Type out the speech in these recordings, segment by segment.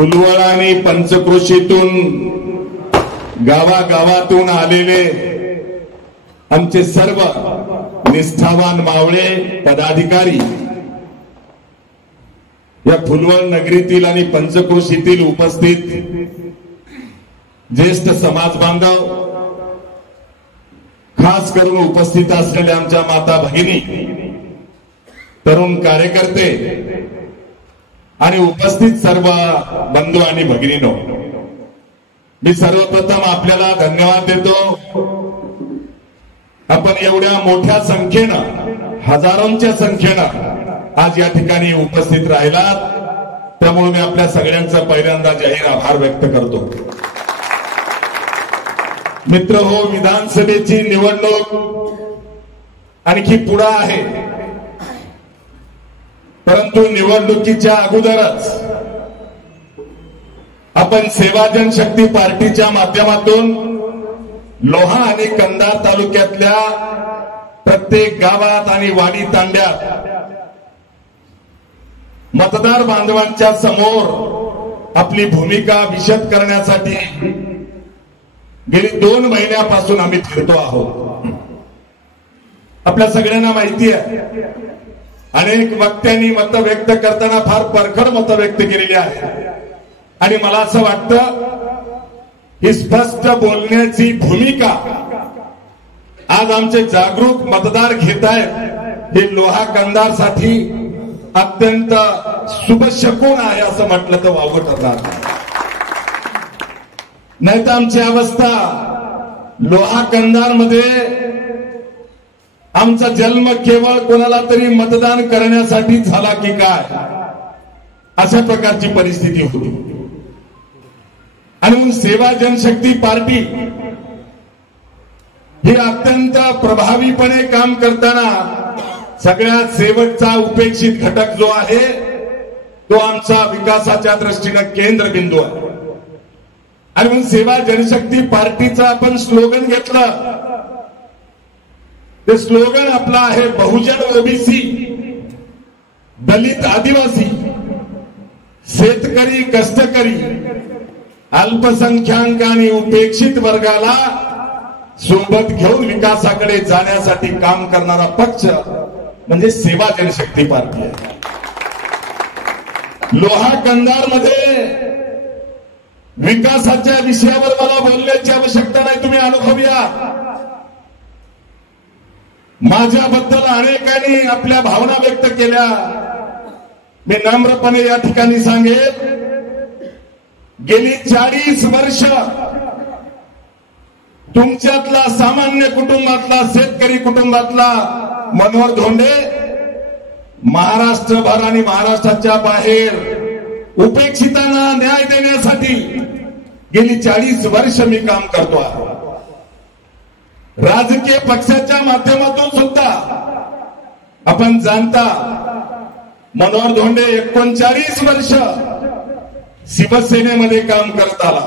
फुलवळ आणि पंचक्रोशीतून गावागावातून आलेले आमचे सर्व निष्ठावान मावळे पदाधिकारी या फुलवळ नगरीतील आणि पंचक्रोशीतील उपस्थित ज्येष्ठ समाज बांधव, खास करून उपस्थित असलेल्या आमच्या माता भगिनी, तरुण कार्यकर्ते आणि उपस्थित सर्व बंधू आणि भगिनींनो, मी सर्वप्रथम आपल्याला धन्यवाद देतो. आपण एवढ्या मोठ्या संख्येनं, हजारोंच्या संख्येनं आज या ठिकाणी उपस्थित राहिलात, त्यामुळे मी आपल्या सगळ्यांचा पहिल्यांदा जाहीर आभार व्यक्त करतो. मित्र हो, विधानसभेची निवडणूक आणखी पुढे आहे, परंतु निवडणुकीच्या अगोदरच आपण सेवा जनशक्ती पार्टीच्या माध्यमातून लोहा आणि कंधार तालुक्यातल्या प्रत्येक गावात आणि वाडी तांड्यात मतदार बांधवांच्या समोर आपली भूमिका विशद करण्यासाठी गेली 2 महिन्यापासून आम्ही फिरतो आहोत. आपल्या सगळ्यांना माहिती आहे, अनेक वक्त्यांनी मत व्यक्त करताना फार परखड मत व्यक्त केलेली आहे आणि मला असं वाटतं ही स्पष्ट बोलण्याची भूमिका आज आमचे जागरूक मतदार घेत आहेत. हे लोहा कंधार साठी अत्यंत शुभशकुन आहे असं म्हटलं तर वावगं ठरणार नाही. तर आमची अवस्था लोहा कंधार मध्ये आमचा जन्म केवळ कोणाला तरी मतदान करण्यासाठी झाला की काय, अशा प्रकारची परिस्थिती होती. आणि म्हणून सेवा जनशक्ती पार्टी ही अत्यंत प्रभावीपणे काम करताना सगळ्यात शेवटचा उपेक्षित घटक जो आहे तो आमचा विकासाच्या दृष्टीनं केंद्रबिंदू आहे. आणि म्हणून सेवा जनशक्ती पार्टीचं आपण स्लोगन घेतलं. ते स्लोगन आपलं आहे, बहुजन ओबीसी, दलित आदिवासी, शेतकरी कष्टकरी, अल्पसंख्याक आणि उपेक्षित वर्गाला सोबत घेऊन विकासाकडे जाण्यासाठी काम करणारा पक्ष म्हणजे सेवा जनशक्ती पार्टी आहे. लोहा कंधार मध्ये विकासाच्या विषयावर मला बोलण्याची आवश्यकता नाही, तुम्ही अनुभव या. माझ्याबद्दल अनेकांनी आपल्या भावना व्यक्त केल्या. मी नम्रपणे या ठिकाणी सांगेन, गेली 40 वर्ष तुमच्यातला सामान्य कुटुंबातला, शेतकरी कुटुंबातला मनोहर धोंडे महाराष्ट्रभर आणि महाराष्ट्राच्या बाहेर उपेक्षितांना न्याय देण्यासाठी गेली 40 वर्ष मी काम करतो आहे. राजकीय पक्षाच्या माध्यमातून सुद्धा आपण जाणता मनोहर धोंडे 39 वर्ष शिवसेनेमध्ये काम करत आला.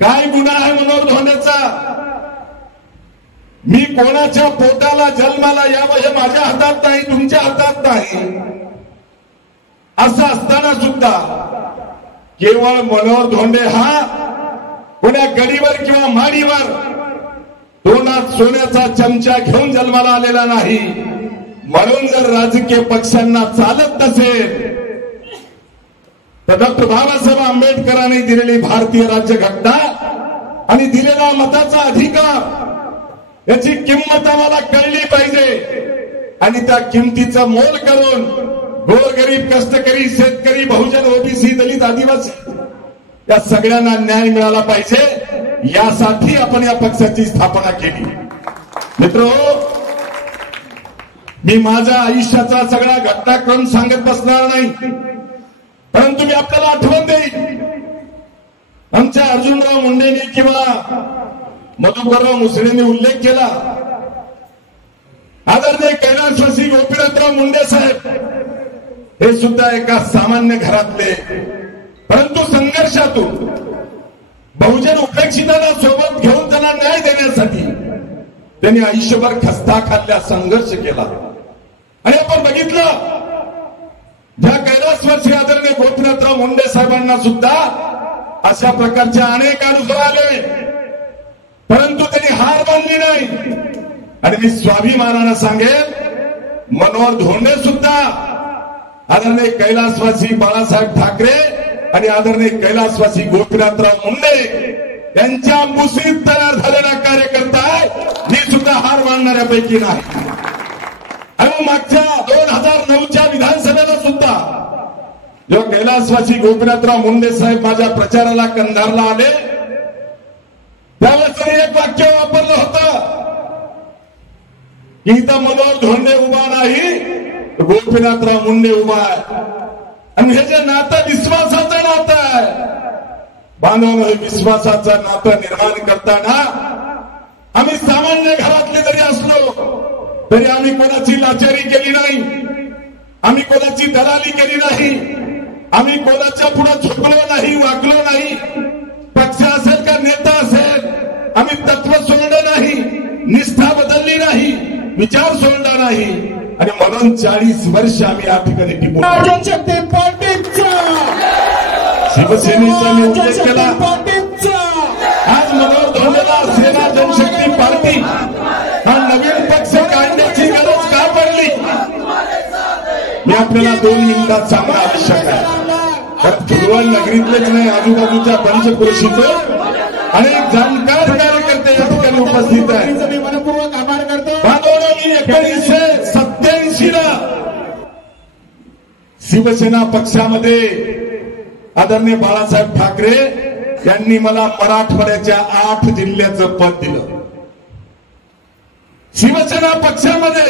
काय गुन्हा आहे मनोहर धोंडेचा? मी कोणाच्या पोटाला जन्माला यावं हे माझ्या हातात नाही, तुमच्या हातात नाही. असं असताना सुद्धा केवळ मनोहर धोंडे हा कोणा गडीवर किंवा माडीवर तोंडात सोन्याचा चमचा घेऊन जन्माला आलेला नाही. म्हणून जर राजकीय पक्षांना चालत नसेल तर डॉक्टर बाबासाहेब आंबेडकरांनी दिलेली भारतीय राज्यघटना आणि दिलेला मताचा अधिकार याची किंमत आम्हाला कळली पाहिजे. आणि त्या किमतीचं मोल करून गोरगरीब, कष्टकरी, शेतकरी, बहुजन, ओबीसी, दलित, आदिवासी या सगळ्यांना न्याय मिळाला पाहिजे. यासाठी आपण या पक्षाची स्थापना केली. मित्रहो, मी माझ्या आयुष्याचा सगळा घटनाक्रम सांगत बसणार नाही, परंतु मी आपल्याला आठवण देईन. आमच्या अर्जुनराव मुंडेंनी किंवा मधुकरराव मुसळेंनी उल्लेख केला. आदरणीय कैलासवासी गोपीनाथराव मुंडे साहेब हे सुद्धा एका सामान्य घरातले, परंतु संघर्षातून बहुजन उपेक्षितांना सोबत घेऊन त्यांना न्याय देण्यासाठी त्यांनी आयुष्यभर खस्ता खाल्ल्या, संघर्ष केला. आणि आपण बघितलं ज्या कैलासवासी आदरणीय गोपीनाथराव मुंडे साहेबांना सुद्धा अशा प्रकारचे अनेक अनुभव आले, परंतु त्यांनी हार मानली नाही. आणि मी स्वाभिमानानं सांगेन, मनोहर धोंडे सुद्धा आदरणीय कैलासवासी बाळासाहेब ठाकरे आणि आदरणीय कैलासवासी गोपीनाथराव मुंडे यांच्या मुसीत तयार झालेला कार्यकर्ता आहे. मी सुद्धा हार मानणाऱ्यापैकी नाही. आणि मागच्या 2009च्या विधानसभेला सुद्धा जेव्हा कैलासवासी गोपीनाथराव मुंडे साहेब माझ्या प्रचाराला कंधारला आले, त्यावेळेस त्यांनी एक वाक्य वापरलं होतं की इथं मनोहर धोंडे उभा नाही, गोपीनाथराव मुंडे उभा आहे. आणि हे जे नातं विश्वासाचं नातं आहे, बांधवांमध्ये विश्वासाचं नातं निर्माण करताना आम्ही सामान्य घरातले जरी असलो तरी आम्ही कोणाची लाचारी केली नाही, आम्ही कोणाची दलाली केली नाही, आम्ही कोणाच्या पुढे झुकलो नाही, वाकलो नाही. पक्ष असेल का नेता असेल, आम्ही तत्व सोडलं नाही, निष्ठा बदलली नाही, विचार सोडला नाही. आणि म्हणून 40 वर्ष आम्ही या ठिकाणी टिकून जनशक्ती पार्टीचा शिवसेनेचा निर्णय केला. आज मनोहर धोंडेला सेना जनशक्ती पार्टी हा नवीन पक्ष काढण्याची गरज का पडली, मी आपल्याला 2 मिनिटात सांगणं आवश्यक आहे. कारण फुलवड नगरीतलेच नाही, आजूबाजूच्या पंचक्रोशीचे अनेक जाणकार कार्यकर्ते या ठिकाणी उपस्थित आहेत. मनपूर्वक आभार करतो. 1987 ला शिवसेना पक्षामध्ये आदरणीय बाळासाहेब ठाकरे यांनी मला मराठवाड्याच्या 8 जिल्ह्याचं पद दिलं. शिवसेना पक्षामध्ये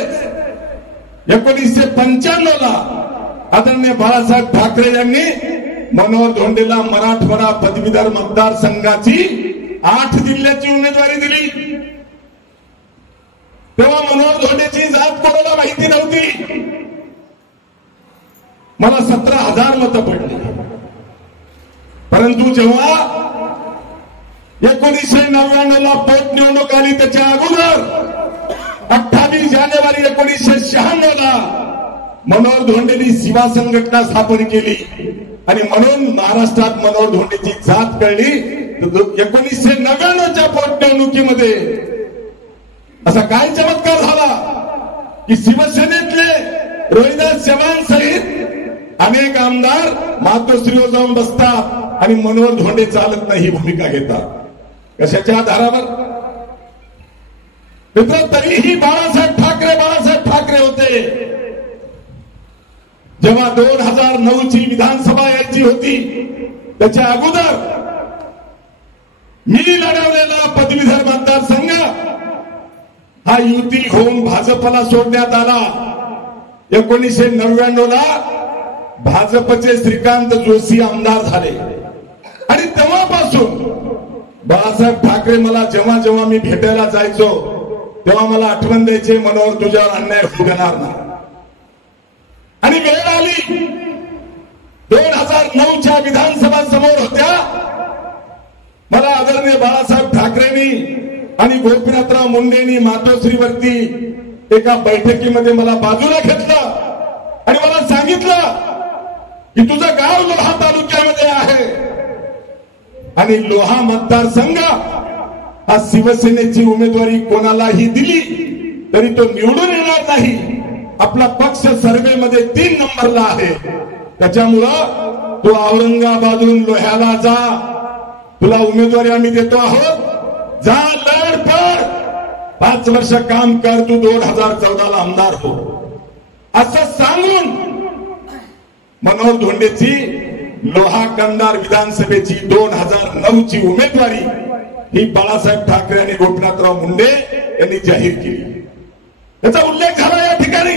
1995 ला आदरणीय बाळासाहेब ठाकरे यांनी मनोहर धोंडेला मराठवाडा पदवीधर मतदारसंघाची 8 जिल्ह्याची उमेदवारी दिली. तेव्हा मनोहर धोंडेची जात कोणाला माहिती नव्हती. मला 17,000 मतं पडली. परंतु जेव्हा 1999 ला पोटनिवडणूक आली, त्याच्या अगोदर 28 जानेवारी 1996 ला मनोहर धोंडेंनी शिवा संघटना स्थापन केली. आणि म्हणून महाराष्ट्रात मनोहर धोंडेची जात कळली. 1999च्या पोटनिवडणुकीमध्ये असा काय चमत्कार झाला की शिवसेनेतले रोहिदास चव्हाण सहित अनेक आमदार मातोश्रीवर जाऊन बसतात आणि मनोहर धोंडे चालत नाही ही भूमिका घेतात. कशाच्या आधारावर मित्र? तरीही बाळासाहेब ठाकरे होते. जेव्हा 2009ची विधानसभा यायची होती, त्याच्या अगोदर मी लढवलेला पदवीधर मतदारसंघ हा युती होऊन भाजपला सोडण्यात आला. 1999 ला भाजपचे श्रीकांत जोशी आमदार झाले. आणि तेव्हापासून बाळासाहेब ठाकरे मला जेव्हा जेव्हा मी भेटायला जायचो तेव्हा मला आठवण द्यायचे, मनोहर तुझ्यावर अन्याय होऊ देणार नाही. आणि वेळ आली 2009च्या विधानसभा समोर होत्या. मला आदरणीय बाळासाहेब ठाकरेंनी आणि गोपीनाथराव मुंडेंनी मातोश्रीवरती एका बैठकीमध्ये मला बाजूला घेतलं आणि मला सांगितलं की तुझं गाव लोहा तालुक्यामध्ये आहे आणि लोहा मतदारसंघ हा शिवसेनेची उमेदवारी कोणालाही दिली तरी तो निवडून येणार नाही. आपला पक्ष सर्वेमध्ये 3 नंबरला आहे. त्याच्यामुळं तू औरंगाबादहून लोह्याला जा, तुला उमेदवारी आम्ही देतो आहोत, जा लढ पड, 5 वर्ष काम कर, तू 2014 ला आमदार हो, असं सांगून मनोहर धोंडेची लोहा कंधार विधानसभेची 2009ची उमेदवारी ही बाळासाहेब ठाकरे आणि गोपीनाथराव मुंडे यांनी जाहीर केली. याचा उल्लेख झाला या ठिकाणी.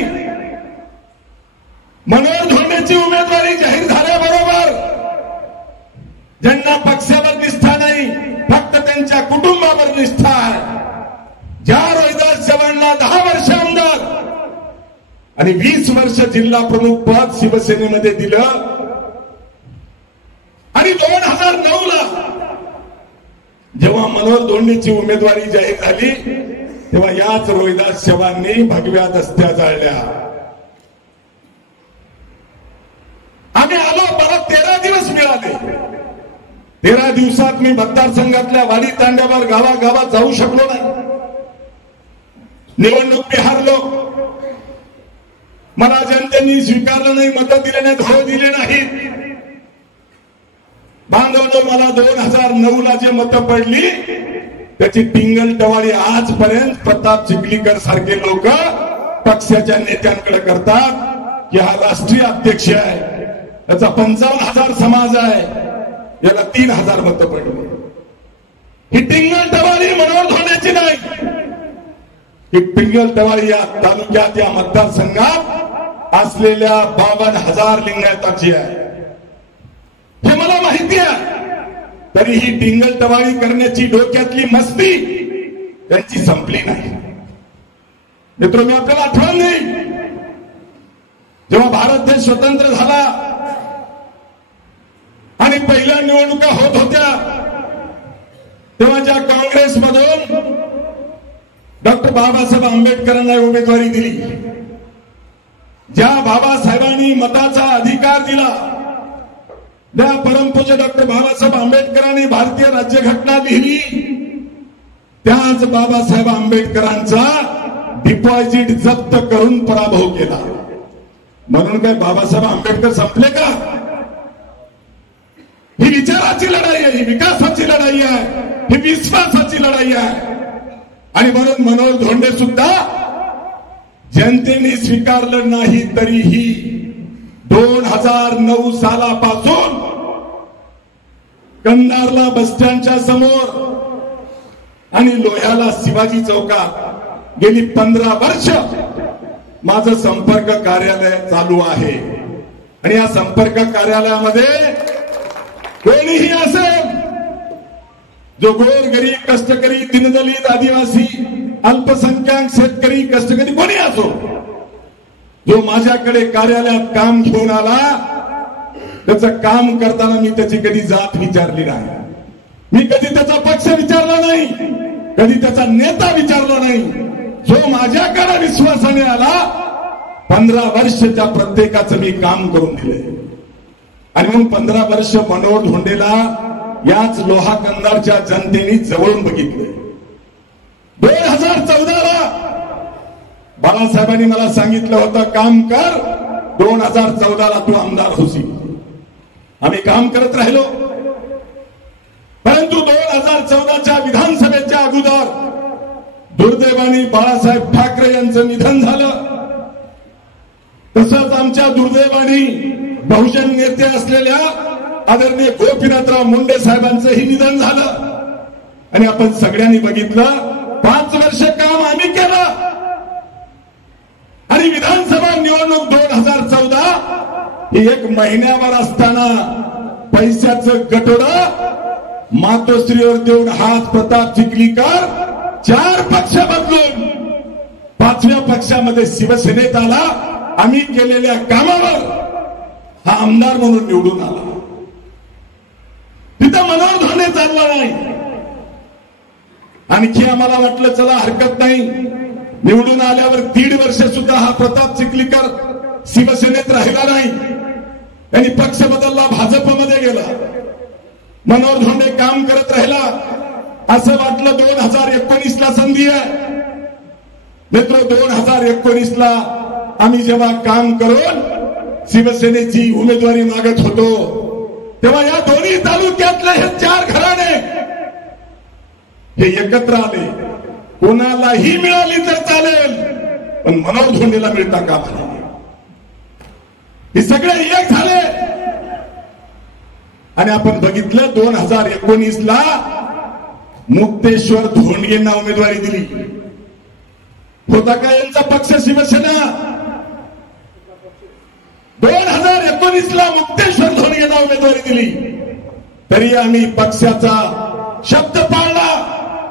मनोहर धोंडेची उमेदवारी जाहीर झाल्याबरोबर ज्यांना पक्षावर निष्ठा नाही, फक्त त्यांच्या कुटुंबावर निष्ठा आहे, ज्या रोहिदास चव्हाणला 10 वर्ष आमदार आणि 20 वर्ष जिल्हा प्रमुख पद शिवसेनेमध्ये दिलं आणि 2009 ला जेव्हा मनोहर धोंडेची उमेदवारी जाहीर झाली तेव्हा याच रोहिदास चव्हाणनी भगव्या दस्त्या जाळल्या. आम्ही आलो, परत 13 दिवस 13 दिवसात मी मतदारसंघातल्या वाडी तांड्यावर गावागावात जाऊ शकलो नाही. निवडणूक मी हारलो. मला जनतेने स्वीकारलं नाही, मतं दिले नाहीत, हो दिले नाहीत. बांधवलो मला 2009ला जे मतं पडली त्याची टिंगल टवाळी आजपर्यंत प्रताप चिखलीकर सारखे लोक पक्षाच्या नेत्यांकडे करतात की हा राष्ट्रीय अध्यक्ष आहे, त्याचा 55,000 समाज आहे, याला 3,000 मतं पडली. ही टिंगल टवाळी मनोहर धोंडेची नाही. ही टिंगल टवाळी या तालुक्यात या मतदारसंघात असलेल्या 52,000 लिंगायताची आहे. हे मला माहिती आहे. तरी ही टिंगल टवाळी करण्याची डोक्यातली मस्ती त्यांची संपली नाही. मित्र, मी आपल्याला आठवण देईन, जेव्हा भारत देश स्वतंत्र झाला आणि पहिल्या निवडणुका होत होत्या तेव्हा ज्या काँग्रेसमधून डॉक्टर बाबासाहेब आंबेडकरांना उमेदवारी दिली, ज्या बाबासाहेबांनी मताचा अधिकार दिला, ज्या परमपूज्य डॉक्टर बाबासाहेब आंबेडकरांनी भारतीय राज्यघटना लिहिली, त्याच बाबासाहेब आंबेडकरांचा डिपॉझिट जप्त करून पराभव केला. म्हणून काय बाबासाहेब आंबेडकर संपले का? ही विचाराची लढाई आहे, ही विकासाची लढाई आहे, ही विश्वासाची लढाई आहे. आणि म्हणून मनोहर धोंडे सुद्धा जनतेने स्वीकारलं नाही तरीही 2009 सालापासून कंधारला बसस्टँडच्या समोर आणि लोह्याला शिवाजी चौकात गेली 15 वर्ष माझं संपर्क कार्यालय चालू आहे. आणि या संपर्क कार्यालयामध्ये कोणीही असेल जो गोरगरीब, कष्टकरी, दीनदलित, आदिवासी, अल्पसंख्याक, शेतकरी, कष्टकरी कोणी असो, जो माझ्याकडे कार्यालयात काम घेऊन आला, त्याचं काम करताना मी त्याची कधी जात विचारली नाही, मी कधी त्याचा पक्ष विचारला नाही, कधी त्याचा नेता विचारला नाही. जो माझ्याकडे विश्वासाने आला, 15 वर्षच्या प्रत्येकाचं मी काम करून दिले. आणि म्हणून 15 वर्ष मनोहर धोंडेला याच लोहा कंधारच्या जनतेने जवळून बघितले. 2014ला बाळासाहेबांनी मला सांगितलं होतं, काम कर, 2014ला तू आमदार होशील. आम्ही काम करत राहिलो. परंतु 2014च्या विधानसभेच्या अगोदर दुर्दैवाने बाळासाहेब ठाकरे यांचं निधन झालं. तसंच आमच्या दुर्दैवाने बहुजन नेते असलेल्या आदरणीय गोपीनाथराव मुंडे साहेबांचंही निधन झालं. आणि आपण सगळ्यांनी बघितलं, 5 वर्ष काम आम्ही केलं. आणि विधानसभा निवडणूक 2014 ही 1 महिन्यावर असताना पैशाचं गटोडं मातोश्रीवर देऊन हात प्रताप चिखलीकर 4 पक्ष बदलून 5व्या पक्षामध्ये शिवसेनेत आला. आम्ही केलेल्या कामावर हा आमदार म्हणून निवडून आला. तिथं मनोहर धोंडे चालला नाही. आणखी आम्हाला वाटलं चला हरकत नाही, निवडून आल्यावर 1.5 वर्ष सुद्धा हा प्रताप चिखलीकर शिवसेनेत राहिला नाही, त्यांनी पक्ष बदलला, भाजपमध्ये गेला. मनोहर धोंडे काम करत राहिला. असं वाटलं 2019ला संधी आहे. मित्र, 2019ला आम्ही जेव्हा काम करून शिवसेनेची उमेदवारी मागत होतो तेव्हा या दोन्ही तालुक्यातले हे 4 घराणे हे एकत्र आले. कोणालाही मिळाली तर चालेल, पण मनोहर धोंडेला मिळता कामा नये. हे सगळे एक झाले. आणि आपण बघितलं 2019ला मुक्तेश्वर धोंडगेंना उमेदवारी दिली. होता का यांचा पक्ष शिवसेना? 2019ला मुक्तेश्वर धोंडगेंना उमेदवारी दिली. तरी आम्ही पक्षाचा शब्द पाळला.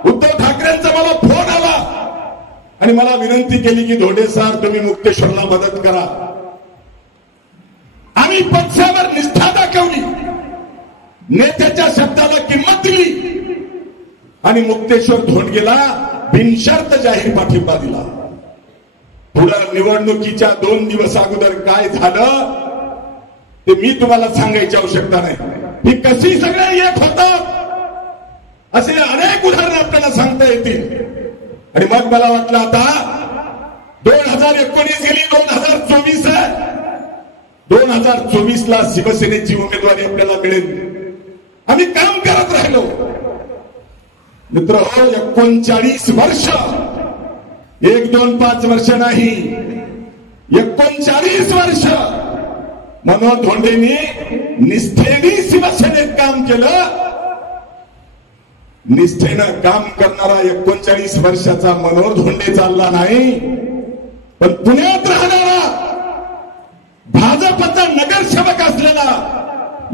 उद्धव ठाकरेंचा मला फोन आला आणि मला विनंती केली की धोंडे सर तुम्ही मुक्तेश्वरला मदत करा. आम्ही पक्षावर निष्ठा दाखवली, नेत्याच्या शब्दाला किंमत दिली आणि मुक्तेश्वर धोंडगेला बिनशर्त जाहीर पाठिंबा दिला. पुढे निवडणुकीच्या 2 दिवस अगोदर काय झालं ते मी तुम्हाला सांगायची आवश्यकता नाही. ही कशी सगळे एक होतात असे अनेक उदाहरणं आपल्याला सांगता येतील. आणि मग मला वाटलं आता 2019 गेली, 2024 आहे. 2024 ला शिवसेनेची उमेदवारी आपल्याला मिळेल. आम्ही काम करत राहिलो. मित्र हो, 39 वर्ष, 1, 2, 5 वर्ष नाही, 39 वर्ष मनोहर धोंडेंनी निष्ठेने शिवसेनेत काम केलं. निष्ठेनं काम करणारा 39 वर्षाचा मनोहर धोंडे चालला नाही, पण पुण्यात राहणारा भाजपचा नगरसेवक असलेला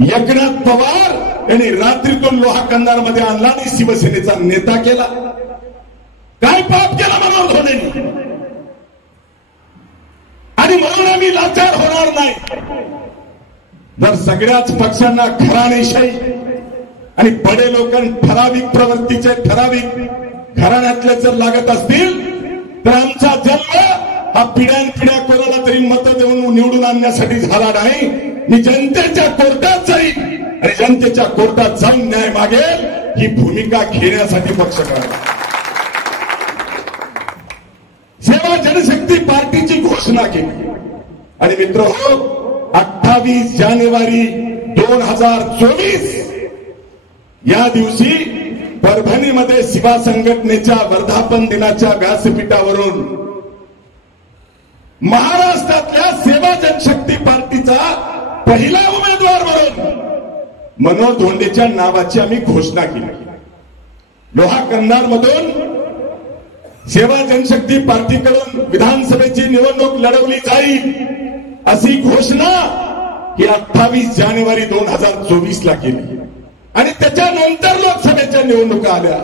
एकनाथ पवार यांनी रात्रीतून लोहा कंधार मध्ये आणला आणि शिवसेनेचा नेता केला. काय पाप केला मनोहर धोंडेंनी? आणि म्हणून आम्ही लाचार होणार नाही. जर सगळ्याच पक्षांना घराणेशाही आणि बडे लोक ठराविक प्रवृत्तीचे ठराविक घराण्यातले जर लागत असतील तर आमचा जन्म हा पिढ्यानपिढ्या कोणाला तरी मतं देऊन निवडून आणण्यासाठी झाला नाही. मी जनतेच्या कोर्टात जाईन आणि जनतेच्या कोर्टात जाऊन न्याय मागेल ही भूमिका घेण्यासाठी पक्ष करा. सेवा जनशक्ती पार्टीची घोषणा केली. आणि मित्र हो, 28 जानेवारी 2024 या दिवशी परभणीमध्ये शिवा संघटनेच्या वर्धापन दिनाच्या व्यासपीठावरून महाराष्ट्रातल्या सेवा जनशक्ती पार्टीचा पहिला उमेदवार म्हणून मनोहर धोंडेच्या नावाची आम्ही घोषणा केली. लोहा कंधार मधून सेवा जनशक्ती पार्टीकडून विधानसभेची निवडणूक लढवली जाईल अशी घोषणा ही 28 जानेवारी 2024 ला केली. आणि त्याच्यानंतर लोकसभेच्या निवडणुका आल्या.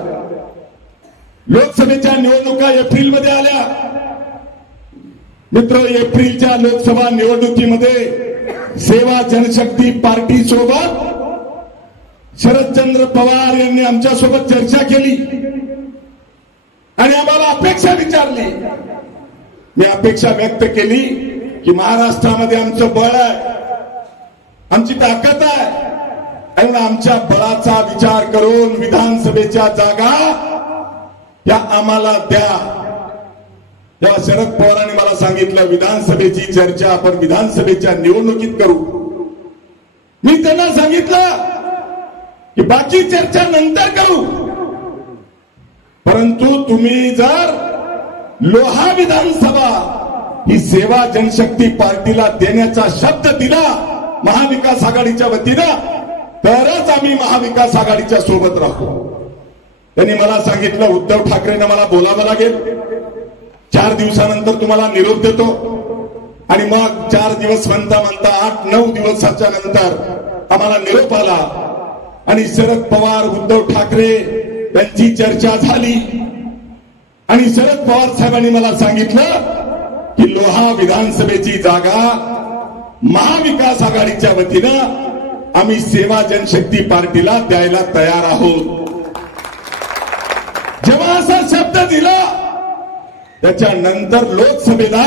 लोकसभेच्या निवडणुका एप्रिलमध्ये आल्या. मित्र, एप्रिलच्या लोकसभा निवडणुकीमध्ये सेवा जनशक्ती पार्टी सोबत शरदचंद्र पवार यांनी आमच्यासोबत चर्चा केली आणि आम्हाला अपेक्षा विचारली. मी अपेक्षा व्यक्त केली की महाराष्ट्रामध्ये आमचं बळ आहे, आमची ताकद आहे आणि आमच्या बळाचा विचार करून विधानसभेच्या जागा या आम्हाला द्या. तेव्हा शरद पवारांनी मला सांगितलं विधानसभेची चर्चा आपण विधानसभेच्या निवडणुकीत करू. मी त्यांना सांगितलं की बाकी चर्चा नंतर करू, परंतु तुम्ही जर लोहा विधानसभा ही सेवा जनशक्ती पार्टीला देण्याचा शब्द दिला महाविकास आघाडीच्या वतीनं तरच आम्ही महाविकास आघाडीच्या सोबत राहू. त्यांनी मला सांगितलं उद्धव ठाकरेंना मला बोलावं लागेल, 4 दिवसानंतर तुम्हाला निरोप देतो. आणि मग 4 दिवस म्हणता 8-9 दिवसाच्या नंतर आम्हाला निरोप आला आणि शरद पवार उद्धव ठाकरे यांची चर्चा झाली आणि शरद पवार साहेबांनी मला सांगितलं की लोहा विधानसभेची जागा महाविकास आघाडीच्या वतीनं आम्ही सेवा जनशक्ती पार्टीला द्यायला तयार आहोत. जेव्हा असा शब्द दिला त्याच्यानंतर लोकसभेला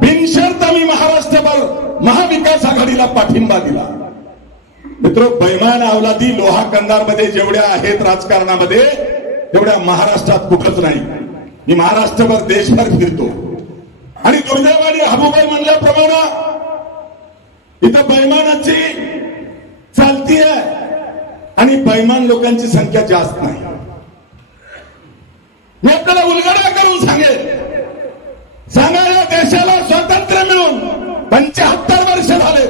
बिनशर्त आम्ही महाराष्ट्रभर महाविकास आघाडीला पाठिंबा दिला. मित्र, बैमान अवलादी लोहा कंधारमध्ये जेवढ्या आहेत राजकारणामध्ये तेवढ्या महाराष्ट्रात कुठंच नाही. मी महाराष्ट्रभर देशभर फिरतो आणि दुर्दैवाने हबूबाई म्हणल्याप्रमाणे इथं बैमानाची चालती आहे आणि बैमान लोकांची संख्या जास्त नाही. मी आपल्याला उलगडा करून सांगा या देशाला स्वातंत्र्य मिळून 75 वर्ष झाले.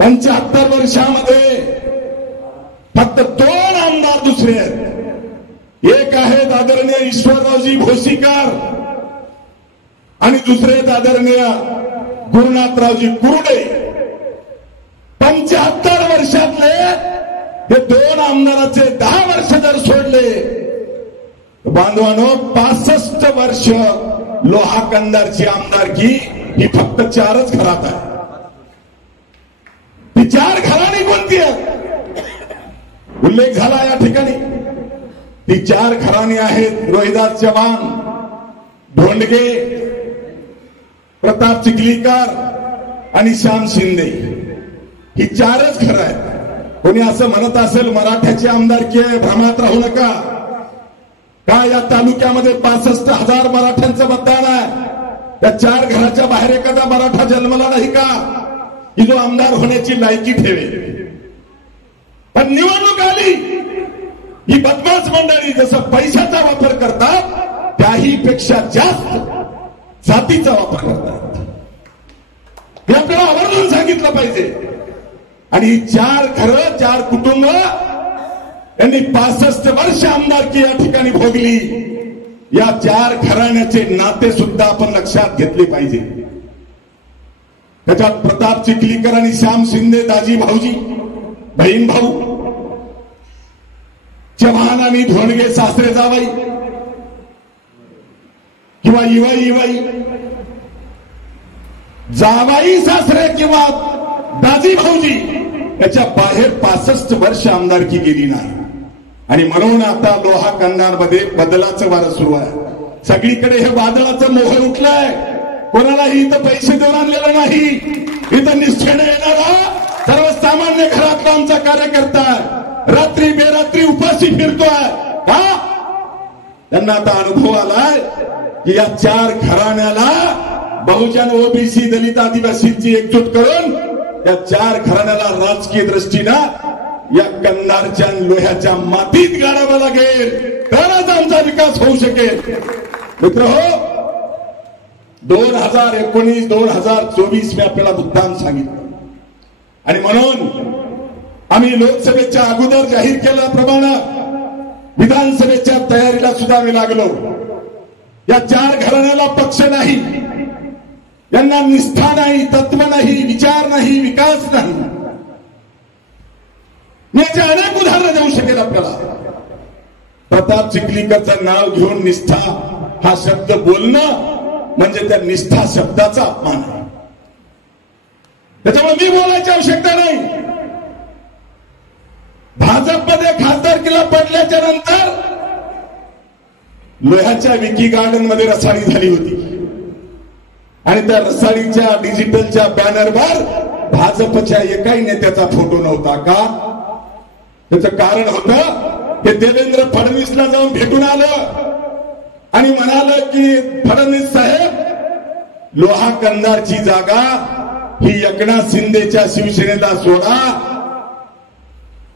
75 वर्षामध्ये फक्त 2 आमदार दुसरे आहेत. एक आहेत आदरणीय ईश्वररावजी भोसीकर आणि दुसरे आहेत आदरणीय गुरुनाथरावजी कुरुडे. 75 वर्षातले हे 2 आमदाराचे 10 वर्ष जर सोडले बांधवानो 65 वर्ष लोहा कंधारची आमदारकी ही फक्त 4च घरात आहे. ही 4 घराणी कोणती आहेत? उल्लेख झाला या ठिकाणी. ती 4 घराणी आहेत रोहिदास चव्हाण, धोंडगे, प्रताप चिखलीकर आणि श्याम शिंदे. ही 4च घरं आहेत. कोणी असं म्हणत असेल मराठ्याची आमदारकी आहे, भ्रमात राहू नका. का या तालुक्यामध्ये 65,000 मराठ्यांचं मतदान आहे. त्या 4 घराच्या बाहेर एखादा मराठा जन्मला नाही का की जो आमदार होण्याची लायकी ठेवे. पण निवडणूक आली ही बदमाश मंडळी जसं पैशाचा वापर करतात त्याही पेक्षा जास्त जातीचा वापर करतात. हे आपल्याला आवर्जून सांगितलं पाहिजे. आणि ही 4 घरं 4 कुटुंब यांनी 65 वर्ष आमदारकी या ठिकाणी भोगली. या 4 घराण्याचे नाते सुद्धा आपण लक्षात घेतले पाहिजे. त्याच्यात प्रताप चिखलीकर आणि श्याम शिंदे दाजी भाऊजी बहीण भाऊ, चव्हाण आणि धोंडगे सासरे जावाई किंवा इवाई जावाई सासरे किंवा दाजी भाऊजी याच्या बाहेर 65 वर्ष आमदारकी गेली नाही. आणि म्हणून आता लोहा कंधारमध्ये बदलाचं वारं सुरू आहे. सगळीकडे हे वादळाचं मोह उठलंय. कोणालाही इथं पैसे देऊन आणलेलं नाही. इथं निष्ठेने येणारा सर्वसामान्य घरातला आमचा कार्यकर्ता रात्री बेरात्री उपाशी फिरतोय. का त्यांना आता अनुभव आलाय की या 4 घराण्याला बहुजन ओबीसी दलित आदिवासींची एकजूट करून या 4 घराण्याला राजकीय दृष्टीनं या कंधारच्या लोह्याच्या मातीत गाडावं लागेल, तरच आमचा विकास होऊ शकेल. मित्रहो, 2019 2024 मी आपल्याला मुद्दाम सांगितलं. आणि म्हणून आम्ही लोकसभेच्या अगोदर जाहीर केल्याप्रमाणे विधानसभेच्या तयारीला सुद्धा आम्ही लागलो. या 4 घराण्याला पक्ष नाही, यांना निष्ठा नाही, तत्व नाही, विचार नाही, विकास नाही. मी याचे अनेक उदाहरणं देऊ शकेल आपल्याला. प्रताप चिखलीकरचं नाव घेऊन निष्ठा हा शब्द बोलणं म्हणजे त्या निष्ठा शब्दाचा अपमान आहे. त्याच्यामुळे मी बोलायची आवश्यकता नाही. भाजपमध्ये खासदारकीला पडल्याच्या नंतर लोह्याच्या विकी गार्डन मध्ये रसाळी झाली होती आणि त्या रसाळीच्या डिजिटलच्या बॅनरवर भाजपच्या एकाही नेत्याचा फोटो नव्हता. का? त्याचं कारण होतं हे देवेंद्र फडणवीसला जाऊन भेटून आलं आणि म्हणालं की फडणवीस साहेब, लोहा कंधारची जागा ही एकनाथ शिंदेच्या शिवसेनेला सोडा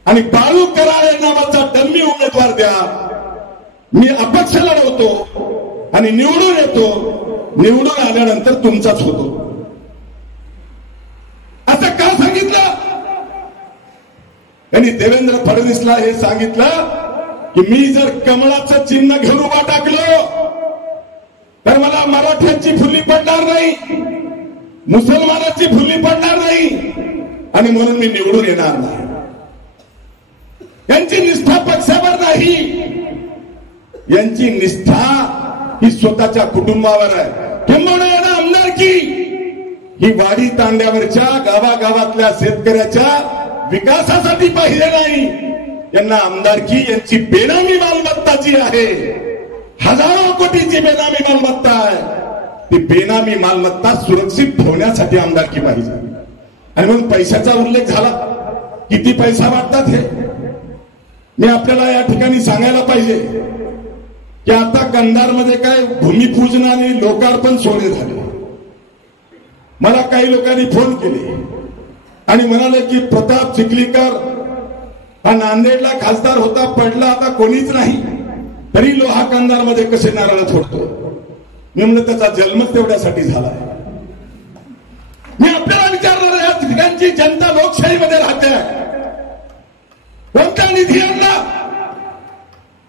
आणि बाळू कराळे नावाचा डम्मी उमेदवार द्या. मी अपक्ष लढवतो आणि निवडून येतो, निवडून आल्यानंतर तुमचाच होतो. असं का सांगितलं? त्यांनी देवेंद्र फडणवीसला हे सांगितलं की मी जर कमळाचं चिन्ह घेऊन उभा टाकलो तर मला मराठ्यांची फुली पडणार नाही, मुसलमानाची फुली पडणार नाही आणि म्हणून मी निवडून येणार नाही. यांची निष्ठा पक्षावर नाही, यांची निष्ठा ही स्वतःच्या कुटुंबावर आहे. किंबहुना यांना आमदारकी ही वाडी तांड्यावरच्या गावागावातल्या शेतकऱ्याच्या विकासासाठी पाहिजे नाही. यांना आमदारकी यांची बेनामी मालमत्ताची आहे. हजारो कोटीची बेनामी मालमत्ता आहे. ती बेनामी मालमत्ता सुरक्षित ठेवण्यासाठी आमदारकी पाहिजे. आणि म्हणून पैशाचा उल्लेख झाला. किती पैसा वाटतात हे मी आपल्याला या ठिकाणी सांगायला पाहिजे की आता कंधारमध्ये काय भूमिपूजन आणि लोकार्पण सोहळे झाले. मला काही लोकांनी फोन केले आणि म्हणाले की प्रताप चिखलीकर हा नांदेडला खासदार होता, पडला, आता कोणीच नाही, तरी लोहा कंधारमध्ये कसे नारळ फोडतो. मी म्हणलं त्याचा जन्मच तेवढ्यासाठी झाला. मी आपल्याला विचारणार, या ठिकाणची जनता लोकशाहीमध्ये राहते. कोणत्या निधी आणला,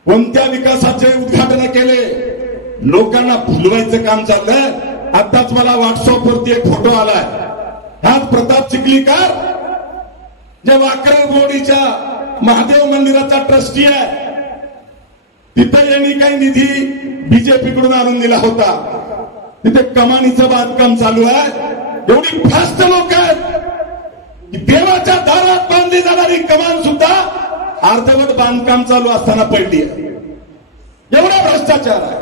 कोणत्या विकासाचे उद्घाटन केले, लोकांना फुलवायचं काम चाललंय. आताच मला व्हॉट्सअपवरती एक फोटो आलाय. हाच प्रताप चिखलीकर जे वाकरबोडीच्या महादेव मंदिराचा ट्रस्टी आहे. तिथे यांनी काही निधी बीजेपीकडून आणून दिला होता. तिथे कमानीचं बांधकाम चालू आहे. एवढी फास्ट लोक आहेत की देवाच्या दारात बांधली जाणारी कमान सुद्धा अर्धवट बांधकाम चालू असताना पडली आहे. एवढा भ्रष्टाचार आहे.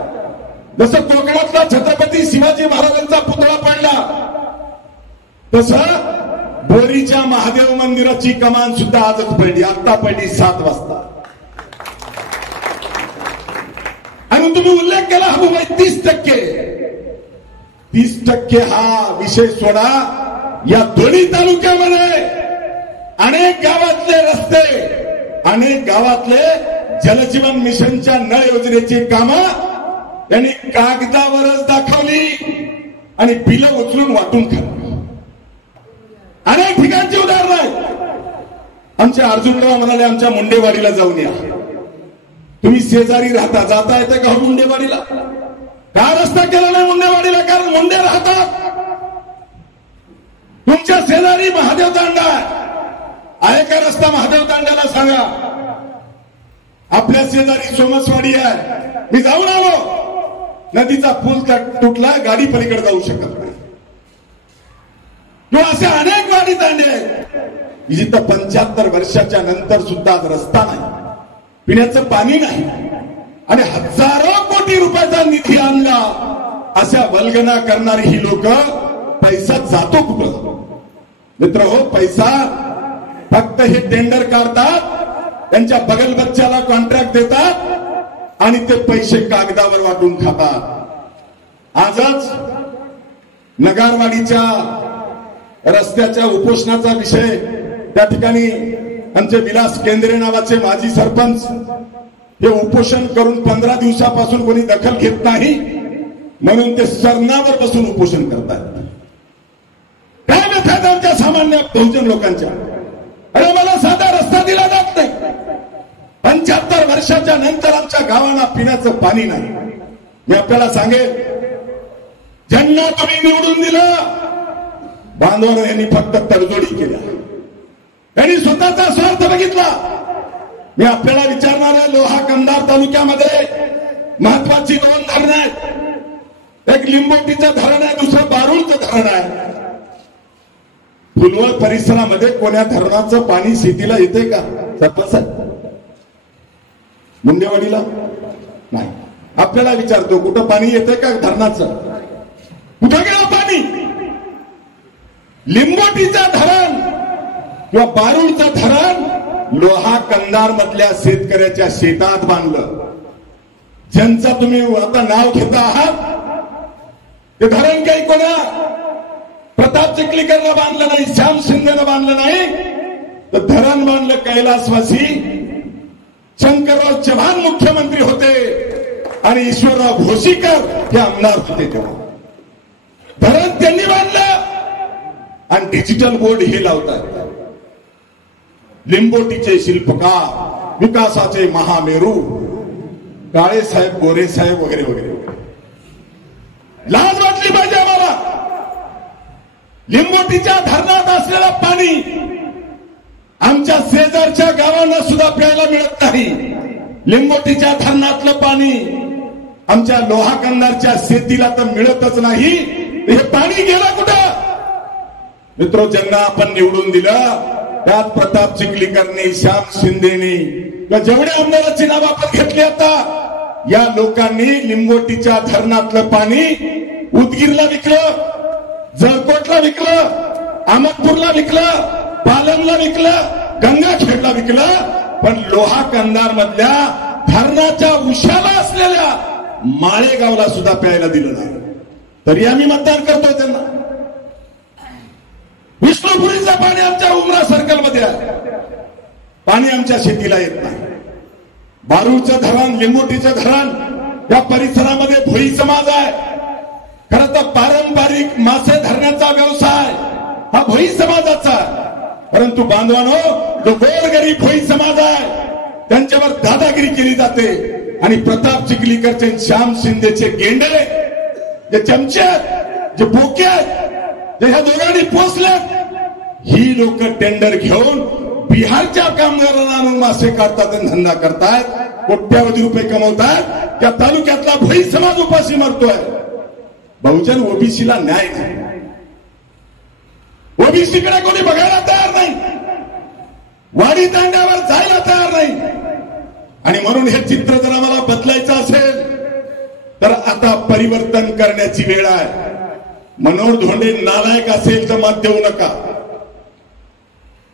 जसं कोकणातला छत्रपती शिवाजी महाराजांचा पुतळा पडला तसं बोरीच्या महादेव मंदिराची कमान सुद्धा आजच पडली, आता पडली 7 वाजता. आणि तुम्ही उल्लेख केला हबूबाई 30% हा विषय सोडा. या दोन्ही तालुक्यामध्ये अनेक गावातले रस्ते, अनेक गावातले जलजीवन मिशनच्या नळ योजनेची कामं त्यांनी कागदावरच दाखवली आणि बिलं उचलून वाटून खाल्ली. अनेक ठिकाणची उदाहरणं आहेत. आमच्या अर्जुनराव म्हणाले आमच्या मुंडेवाडीला जाऊन या. तुम्ही शेजारी राहता, जाता येते का मुंडेवाडीला? का रस्ता केला नाही मुंडेवाडीला? कारण मुंडे राहतात. तुमच्या शेजारी महादेव तांडा आहे का रस्ता? महादेव तांड्याला सांगा. आपल्या शेजारी सोमसवाडी आहे, मी जाऊन आलो, नदीचा पूल तुटला, गाडी पलीकडे जाऊ शकत नाही. किंवा असे अनेक गाडी तांडे आहेत जिथं 75 वर्षाच्या नंतर सुद्धा रस्ता नाही, पिण्याचं पाणी नाही, आणि हजारो कोटी रुपयाचा निधी आणला. अशा वल्गना करणारी ही लोक, पैसा जातो कुठं? मित्र हो, पैसा फक्त हे टेंडर काढतात, त्यांच्या बगल बच्च्याला कॉन्ट्रॅक्ट देतात आणि ते पैसे कागदावर वाटून खातात. आजच नगारवाडीच्या रस्त्याच्या उपोषणाचा विषय, त्या ठिकाणी आमचे विलास केंद्रे नावाचे माजी सरपंच हे उपोषण करून 15 दिवसापासून कोणी दखल घेत नाही म्हणून ते सरणावर बसून उपोषण करतात. काय व्यथा आमच्या सामान्य बहुजन लोकांच्या? अरे मला साधा रस्ता दिला जात नाही. 75 वर्षाच्या नंतर आमच्या गावांना पिण्याचं पाणी नाही. मी आपल्याला सांगेल, ज्यांना तुम्ही निवडून दिलं, बांधवांनो यांनी फक्त तडजोडी केल्या, त्यांनी स्वतःचा स्वार्थ बघितला. मी आपल्याला विचारणार आहे, लोहा कंधार तालुक्यामध्ये महत्वाची 2 धरणं आहेत. एक लिंबोटीचं धरण आहे, दुसरं बारूळचं धरण आहे. फुलवळ परिसरामध्ये कोण्या धरणाचं पाणी शेतीला येते का सरपंच? मुंडेवाडीला नाही. आपल्याला विचारतो, कुठं पाणी येते का धरणाचं? कुठं गेलं पाणी? लिंबोटीचं धरण किंवा बारूळचं धरण लोहा कंधार मधल्या शेतकऱ्याच्या शेतात बांधलं. ज्यांचं तुम्ही आता नाव घेता आहात ते धरण काही कोणा प्रताप चिखलीकरला बांधलं नाही, श्याम शिंदेनं बांधलं नाही, तर धरण बांधलं कैलासवासी शंकरराव चव्हाण मुख्यमंत्री होते आणि ईश्वरराव भोसीकर हे आमदार होते. तेव्हा धरण त्यांनी बांधलं आणि डिजिटल बोर्ड हे लावतात. लिंबोटीचे शिल्पकार, विकासाचे महामेरू, काळे साहेब, गोरे साहेब वगैरे वगैरे. लाज वाटली पाहिजे आम्हाला. लिंबोटीच्या धरणात असलेलं पाणी आमच्या शेजारच्या गावांना सुद्धा प्यायला मिळत नाही. लिंबोटीच्या धरणातलं पाणी आमच्या लोहा कंधारच्या शेतीला तर मिळतच नाही. हे पाणी गेलं कुठं? मित्रो, ज्यांना आपण निवडून दिलं त्यात प्रताप चिखलीकरनी, श्याम शिंदेनी, जेवढे आमदाराची नाव आपण घेतली, आता या लोकांनी लिंबोटीच्या धरणातलं पाणी उदगीरला विकलं, जळकोटला विकलं, अहमदपूरला विकलं, पालमला विकलं, गंगाखेडला विकलं, पण लोहा कंधार मधल्या धरणाच्या उशाला असलेल्या माळेगावला सुद्धा प्यायला दिलं नाही. तरी आम्ही मतदान करतोय त्यांना. विष्णुपुरीचं पाणी आमच्या उमरा सर्कल मध्ये आहे, पाणी आमच्या शेतीला येत नाही. बारूळचं धरण, लिंबोटीचं धरण, या परिसरामध्ये भोई समाज आहे. खरं तर पारंपरिक मासे धरण्याचा व्यवसाय हा भोई समाजाचा आहे. परंतु बांधवांनो, जो गोरगरीब भोई समाज आहे त्यांच्यावर दादागिरी केली जाते आणि प्रताप चिखलीकरचे, श्याम शिंदेचे गेंडे, जे चमचे आहेत, जे बोके आहेत, जे ह्या दोघांनी पोचले, ही लोक टेंडर घेऊन बिहारच्या कामगारांना आणून मासे काढतात आणि धंदा करतायत, कोट्यावधी रुपये कमवतात. त्या तालुक्यातला भोई समाज उपाशी मरतोय. बहुजन ओबीसीला न्याय नाही. ओबीसीकडे कोणी बघायला तयार नाही, वाडी तांड्यावर जायला तयार नाही. आणि म्हणून हे चित्र जर आम्हाला बदलायचं असेल तर आता परिवर्तन करण्याची वेळ आहे. मनोहर धोंडे नालायक असेल तर मत देऊ नका.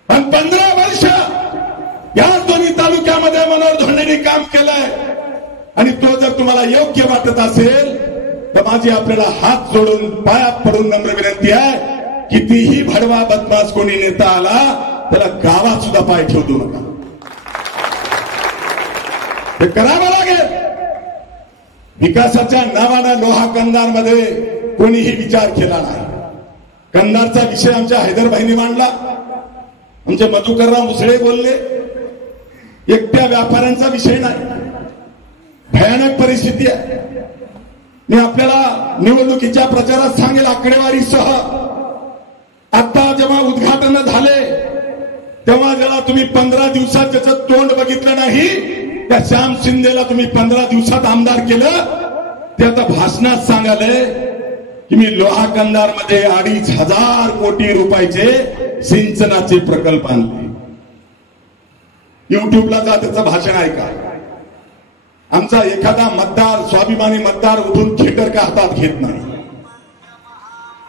पण 15 वर्ष या दोन्ही तालुक्यामध्ये मनोहर धोंडेंनी काम केलंय आणि तो जर तुम्हाला योग्य वाटत असेल तर माझी आपल्याला हात जोडून पायात पडून नम्र विनंती आहे, कितीही भडवा बदमाश कोणी नेता आला त्याला गावात सुद्धा पाय ठेवू देऊ नका. हे करावं लागेल. विकासाच्या नावानं लोहा कंधारमध्ये कोणीही विचार केला नाही. कंधारचा विषय आमच्या हैदरभाईंनी मांडला, आमचे मधुकरराव मुसळे बोलले. एकट्या व्यापाऱ्यांचा विषय नाही, भयानक परिस्थिती आहे. मी आपल्याला निवडणुकीच्या प्रचारात सांगेल आकडेवारीसह. आता जेव्हा उद्घाटन झाले तेव्हा ज्याला तुम्ही 15 दिवसात त्याचं तोंड बघितलं नाही, त्या श्याम शिंदेला तुम्ही 15 दिवसात आमदार केलं, ते आता भाषणात सांगाले की मी लोहा कंधारमध्ये 2,500 कोटी रुपयाचे सिंचनाचे प्रकल्प आणले. युट्यूबला जा, त्याचं भाषण ऐका. आमचा एखादा मतदार, स्वाभिमानी मतदार उठून थिएटर का हातात घेत नाही.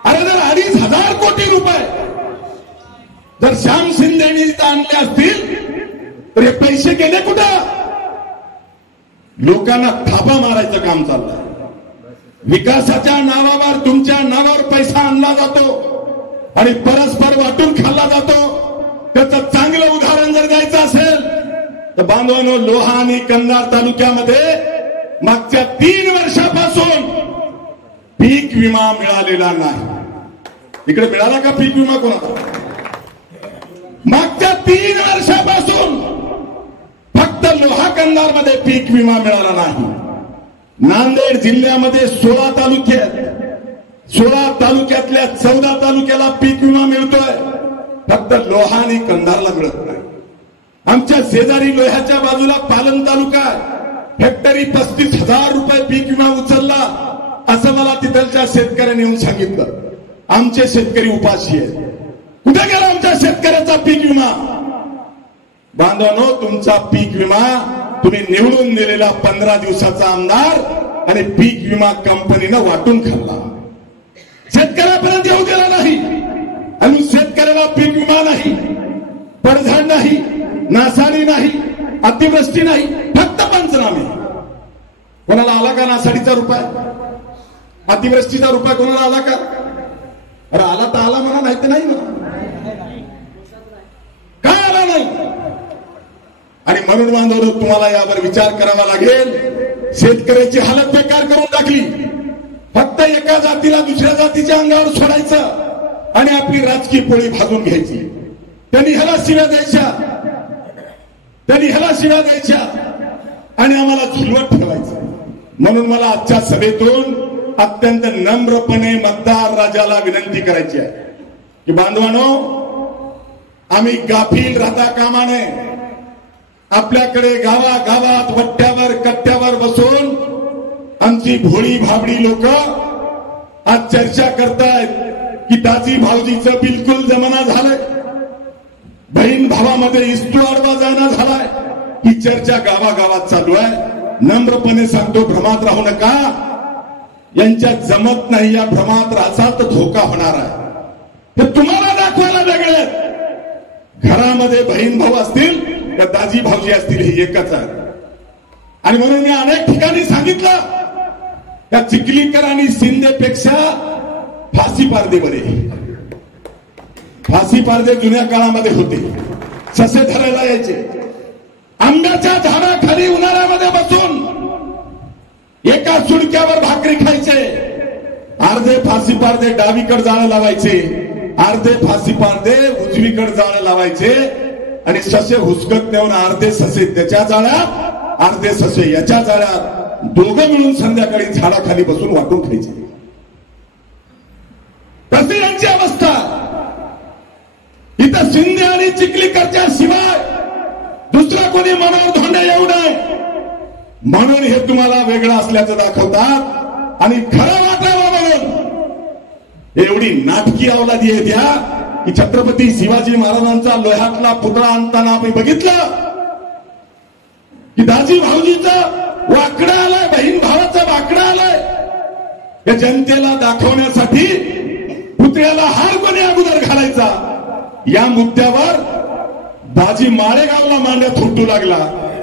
अरे जर 2,500 कोटी रुपये जर श्याम शिंदेनी आणले असतील तर हे पैसे गेले कुठं? लोकांना थापा मारायचं काम चाललंय. विकासाच्या नावावर तुमच्या नावावर पैसा आणला जातो आणि परस्पर वाटून खाल्ला जातो. त्याचं चांगलं उदाहरण जर द्यायचं असेल तर बांधवांनो, लोहा आणि कंधार तालुक्यामध्ये मागच्या 3 वर्षापासून पीक विमा मिळालेला नाही. इकडे मिळाला का पीक विमा कोणाला? मागच्या 3 वर्षापासून फक्त लोहा कंधारमध्ये पीक विमा मिळाला नाही. नांदेड जिल्ह्यामध्ये 16 तालुके आहेत. 16 तालुक्यातल्या 14 तालुक्याला पीक विमा मिळतोय, फक्त लोहा आणि कंधारला मिळत नाही. आमच्या शेजारी लोह्याच्या बाजूला पालम तालुका आहे, हेक्टरी 35,000 रुपये पीक विमा उचलला असं मला तिथलच्या शेतकऱ्यांनी येऊन सांगितलं. आमचे शेतकरी उपाशी आहेत. कुठे गेला आमच्या शेतकऱ्याचा पीक विमा? बांधवांनो, तुमचा पीक विमा तुम्ही निवडून दिलेला 15 दिवसाचा आमदार आणि पीक विमा कंपनीनं वाटून खाल्ला. शेतकऱ्यापर्यंत येऊ दिला नाही. आणि शेतकऱ्याला पीक विमा नाही, पडझड नाही, नासाडी नाही, अतिवृष्टी नाही, फक्त पंचनामे. कोणाला आला का नासाडीचा रुपया? अतिवृष्टीचा रुपया कोणाला आला का? अरे आला तर आला म्हणा, नाही तर नाही म्हणा. काय आला नाही? आणि म्हणून बांधव, तुम्हाला यावर विचार करावा लागेल. शेतकऱ्याची हालत बेकार करून टाकली. फक्त एका जातीला दुसऱ्या जातीच्या अंगावर सोडायचं आणि आपली राजकीय पोळी भाजून घ्यायची. त्यांनी ह्याला शिव्या द्यायच्या, त्यांनी ह्याला शिव्या द्यायच्या आणि आम्हाला झुलवत ठेवायचं. म्हणून मला आजच्या सभेतून अत्यंत नम्रपणे मतदार राजाला विनंती करायची आहे की बांधवांनो, आम्ही गाफील राहता कामा नये. आपल्याकडे गावागावात वट्ट्यावर कट्ट्यावर बसून आमची भोळी भाबडी लोक आज चर्चा करतायत की दाजी भाऊजीचं बिलकुल जमाना झालंय, बहीण भावामध्ये इस्तू आडवा जाणं झालाय. ही चर्चा गावागावात चालू आहे. नम्रपणे सांगतो, भ्रमात राहू नका. यांच्यात जमत नाही. या भ्रमात राहाल तर धोका होणार आहे. ते तुम्हाला दाखवायला वेगळे. घरामध्ये बहीण भाऊ असतील तर दाजी भाऊजी असतील, हे एकच आहे. आणि म्हणून मी अनेक ठिकाणी सांगितलं त्या चिखलीकर आणि शिंदेपेक्षा फाशी पारदे बरे. फाशी पारदे जुन्या काळामध्ये होते. ससे धरायला यायचे, आंब्याच्या झाडाखाली उन्हाळ्यामध्ये बसून एका सुडक्यावर भाकरी खायचे. अर्धे फाशी पारदे डावीकडे जाळं लावायचे, अर्धे फाशी पारदे उजवीकडे जाळं लावायचे आणि ससे हुसकत नेऊन अर्धे ससे त्याच्या जाळ्यात, अर्धे ससे याच्या जाळ्यात, दोघं मिळून संध्याकाळी झाडाखाली बसून वाटून खायचे. कशी यांची अवस्था? इथं शिंदे आणि चिखलीकरच्या शिवाय दुसरा कोणी मनोहर धोंडे येऊ नये म्हणून हे तुम्हाला वेगळं असल्याचं दाखवतात. आणि खरं वाटावं म्हणून एवढी नाटकी अवलादी आहे त्या की छत्रपती शिवाजी महाराजांचा लोह्यातला पुतळा आणताना आम्ही बघितलं की दाजी भाऊजीचं वाकडं आलंय, बहीण भावाचं वाकडं आलंय. या जनतेला दाखवण्यासाठी पुतळ्याला हार कोणी अगोदर घालायचा, या मुद्द्यावर दाजी माळेगावला मांड्या थोपटू लागला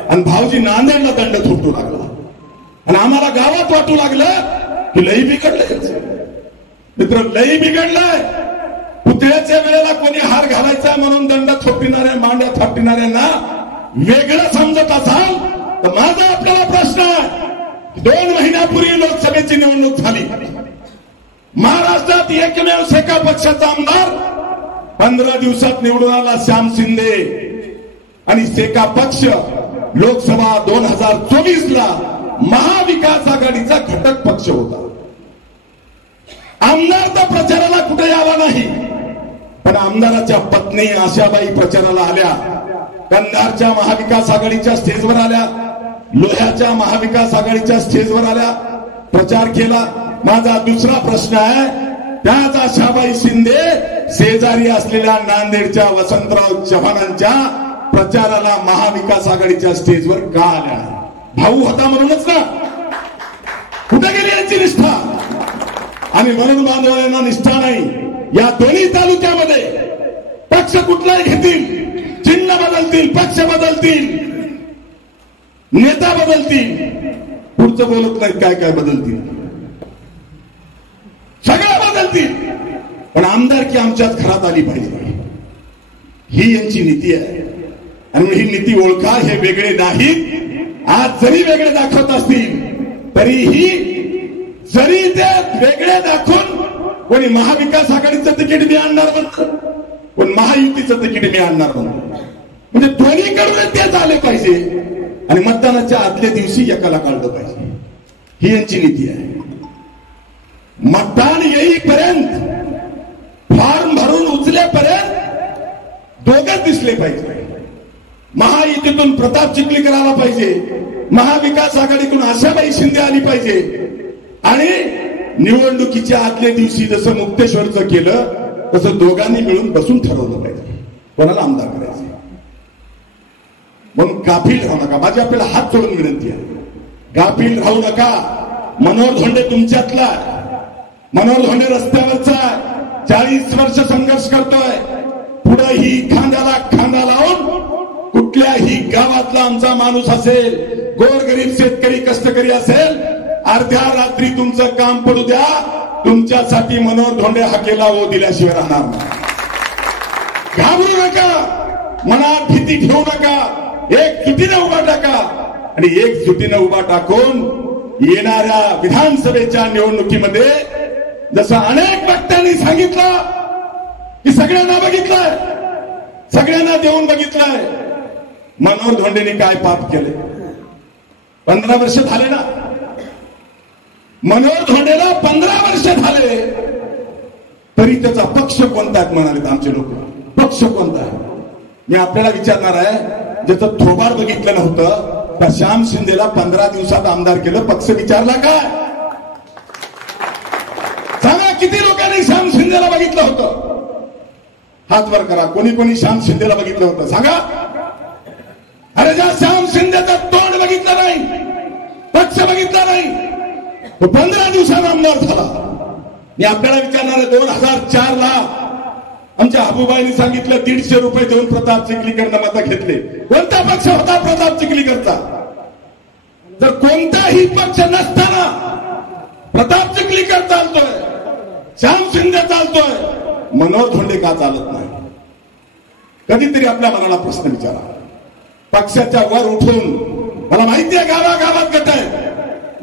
आणि भाऊजी नांदेडला दंड थोपटू लागला आणि आम्हाला गावात वाटू लागलं की लई बिघडलंय. मित्र, लई बिघडलंय. पुतळ्याच्या वेळेला कोणी हार घालायचा म्हणून दंड थोपविणाऱ्या मांड्या थापविणाऱ्यांना वेगळं समजत असाल तर माझा आपल्याला प्रश्न आहे. 2 महिन्यापूर्वी लोकसभेची निवडणूक झाली. महाराष्ट्रात एकमेव सेका पक्षाचा आमदार 15 दिवसात निवडून आला, श्याम शिंदे. आणि सेका पक्ष लोकसभा 2024ला महाविकास आघाडीचा घटक पक्ष होता. आमदार तर प्रचाराला कुठे आला नाही, पण आमदाराच्या पत्नी आशाबाई प्रचाराला आल्या. कंधारच्या महाविकास आघाडीच्या स्टेजवर आल्या, लोह्याच्या महाविकास आघाडीच्या स्टेजवर आल्या, प्रचार केला. माझा दुसरा प्रश्न आहे, त्याच आशाबाई शिंदे शेजारी असलेल्या नांदेडच्या वसंतराव चव्हाणांच्या प्रचाराला महाविकास आघाडीच्या स्टेजवर का आल्या? भाऊ होता म्हणूनच ना. कुठे गेली यांची निष्ठा? आणि म्हणून बांधवांना निष्ठा नाही. या दोन्ही तालुक्यामध्ये पक्ष कुठलाही घेतील, चिन्ह बदलतील, पक्ष बदलतील, नेता बदलतील, पुढचं बोलत नाहीत काय काय बदलतील, सगळं बदलतील, पण आमदारकी आमच्यात घरात आली पाहिजे. ही यांची नीती आहे. आणि ही नीती ओळखा. हे वेगळे नाहीत. आज जरी वेगळे दाखवत असतील तरीही, जरी ते वेगळे दाखवून कोणी महाविकास आघाडीचं तिकीट मी आणणार म्हणतो, कोण महायुतीचं तिकीट मी आणणार म्हणतो. म्हणजे दोन्हीकडून तेच आले पाहिजे आणि मतदानाच्या आदल्या दिवशी एकाला काढलं पाहिजे. ही यांची नीती आहे. मतदान येईपर्यंत, फॉर्म भरून उचलेपर्यंत दोघंच दिसले पाहिजे. महायुतीतून प्रताप चिखलीकर आला पाहिजे, महाविकास आघाडीतून आशाबाई शिंदे आली पाहिजे. आणि निवडणुकीच्या आदल्या दिवशी जसं मुक्तेश्वरचं केलं तसं दोघांनी मिळून बसून ठरवलं पाहिजे कोणाला आमदार करायचं. म्हणून गाफील राहू नका. माझी आपल्याला हात जोडून विनंती आहे, गाफील राहू नका. मनोहर धोंडे तुमच्यातला, मनोहर धोंडे रस्त्यावरचा 40 वर्ष संघर्ष करतोय. पुढेही खांद्याला खांदा लावून कुठल्याही गावातला आमचा माणूस असेल, गोरगरीब शेतकरी कष्टकरी असेल, अर्ध्या रात्री तुमचं काम पडू द्या, तुमच्यासाठी मनोहर धोंडे हाकेला ओ दिल्याशिवाय राहणार नाही. घाबरू नका, मनात भीती ठेवू नका. एकजुटीने उभा टाका आणि एकजुटीने उभा टाकून येणाऱ्या विधानसभेच्या निवडणुकीमध्ये जसं अनेक वक्त्यांनी सांगितलं की सगळ्यांना बघितलंय, सगळ्यांना देऊन बघितलंय. मनोहर धोंडेंनी काय पाप केले? 15 वर्ष झाले ना. मनोहर धोंडेला 15 वर्ष झाले तरी त्याचा पक्ष कोणता आहे म्हणाले आमचे लोक. पक्ष कोणता आहे? मी आपल्याला विचारणार आहे, ज्याचं थोबाड बघितलं नव्हतं त्या श्याम शिंदेला 15 दिवसात आमदार केलं, पक्ष विचारला काय? सांगा, किती लोकांनी श्याम शिंदेला बघितलं होतं? हात वर करा. कोणी कोणी श्याम शिंदेला बघितलं होतं सांगा. अरे ज्या श्याम शिंदेचं तोंड बघितलं नाही, पक्ष बघितला नाही, तो 15 दिवसांना आमदार झाला. मी आपल्याला विचारणार आहे, 2004ला आमच्या हबूबाईंनी सांगितलं 150 रुपये देऊन प्रताप चिखलीकरनं मतं घेतले. कोणता पक्ष होता प्रताप चिखलीकरचा? जर कोणताही पक्ष नसताना प्रताप चिखलीकर चालतोय, श्याम शिंदे चालतोय, मनोहर धोंडे का चालत नाही? कधीतरी आपल्या मनाला प्रश्न विचारा. पक्षाच्या वर उठून, मला माहिती आहे गावागावात गट आहे,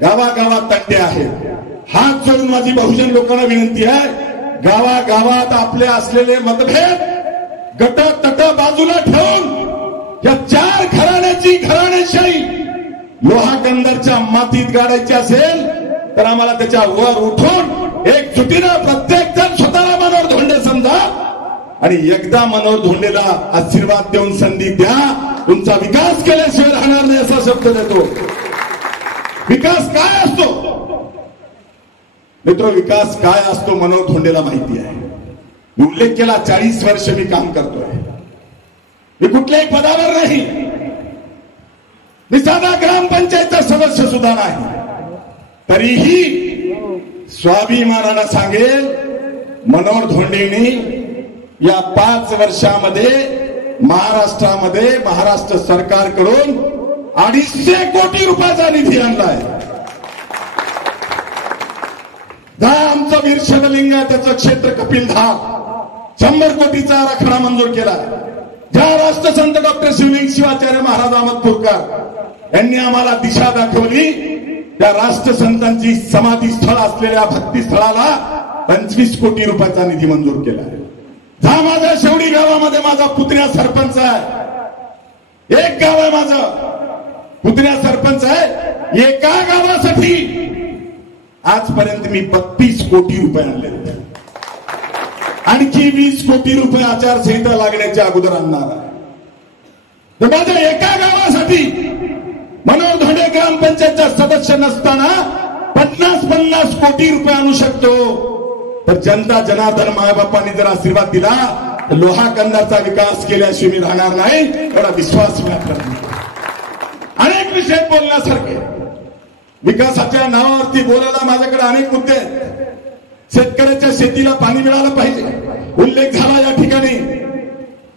गावागावात तंटे आहेत. हात जोडून माझी बहुजन लोकांना विनंती आहे, गावागावात आपले असलेले मतभेद गट तट बाजूला ठेवून या 4 घराण्याची घराणेशाही लोहाकंदरच्या मातीत गाडायची असेल तर आम्हाला त्याच्या वर उठून एकजुटीनं प्रत्येक जण स्वतःला मनोहर धोंडे समजा आणि एकदा मनोहर धोंडेला आशीर्वाद देऊन संधी द्या. तुमचा विकास केल्याशिवाय राहणार नाही असा शब्द देतो. विकास काय असतो मित्र? विकास काय असतो मनोहर धोंडेला माहिती आहे. मी उल्लेख केला, 40 वर्ष मी काम करतोय. मी कुठल्याही पदावर नाही, मी साधा ग्रामपंचायतचा सदस्य सुद्धा नाही. तरीही स्वाभिमानानं सांगेल, मनोहर धोंडेंनी या 5 वर्षामध्ये महाराष्ट्रामध्ये महाराष्ट्र सरकारकडून 250 कोटी रुपयाचा निधी आणलाय. आमचं वीर शनलिंग आहे त्याचं क्षेत्र कपिलधाम 100 कोटीचा आराखडा मंजूर केला. ज्या राष्ट्रसंत डॉक्टर शिवलिंग शिवाचार्य महाराज अहमदपूरकर यांनी आम्हाला दिशा दाखवली, त्या राष्ट्रसंतांची समाधी स्थळ असलेल्या भक्ती स्थळाला 25 कोटी रुपयाचा निधी मंजूर केला. हा माझ्या शेवडी गावामध्ये माझा पुतण्या सरपंच आहे. एक गाव आहे माझं, पुतण्या सरपंच आहे. एका गावासाठी आजपर्यंत मी 32 कोटी रुपये आणले. आणखी 20 कोटी रुपये आचारसंहिता लागण्याच्या अगोदर आणणार आहे. तर माझ्या एका गावासाठी मनोहर धोंडे ग्रामपंचायतचा सदस्य नसताना 50 कोटी रुपये आणू शकतो. तर जनता जनार्दन मायबापांनी जर आशीर्वाद दिला तर लोहा कंदाचा विकास केल्याशिवाय मी राहणार नाही, एवढा विश्वास व्यक्त करतो. अनेक विषय बोलण्यासारखे, विकासाच्या नावावरती बोलायला माझ्याकडे अनेक मुद्दे आहेत. शेतकऱ्याच्या शेतीला पाणी मिळालं पाहिजे, उल्लेख झाला या ठिकाणी.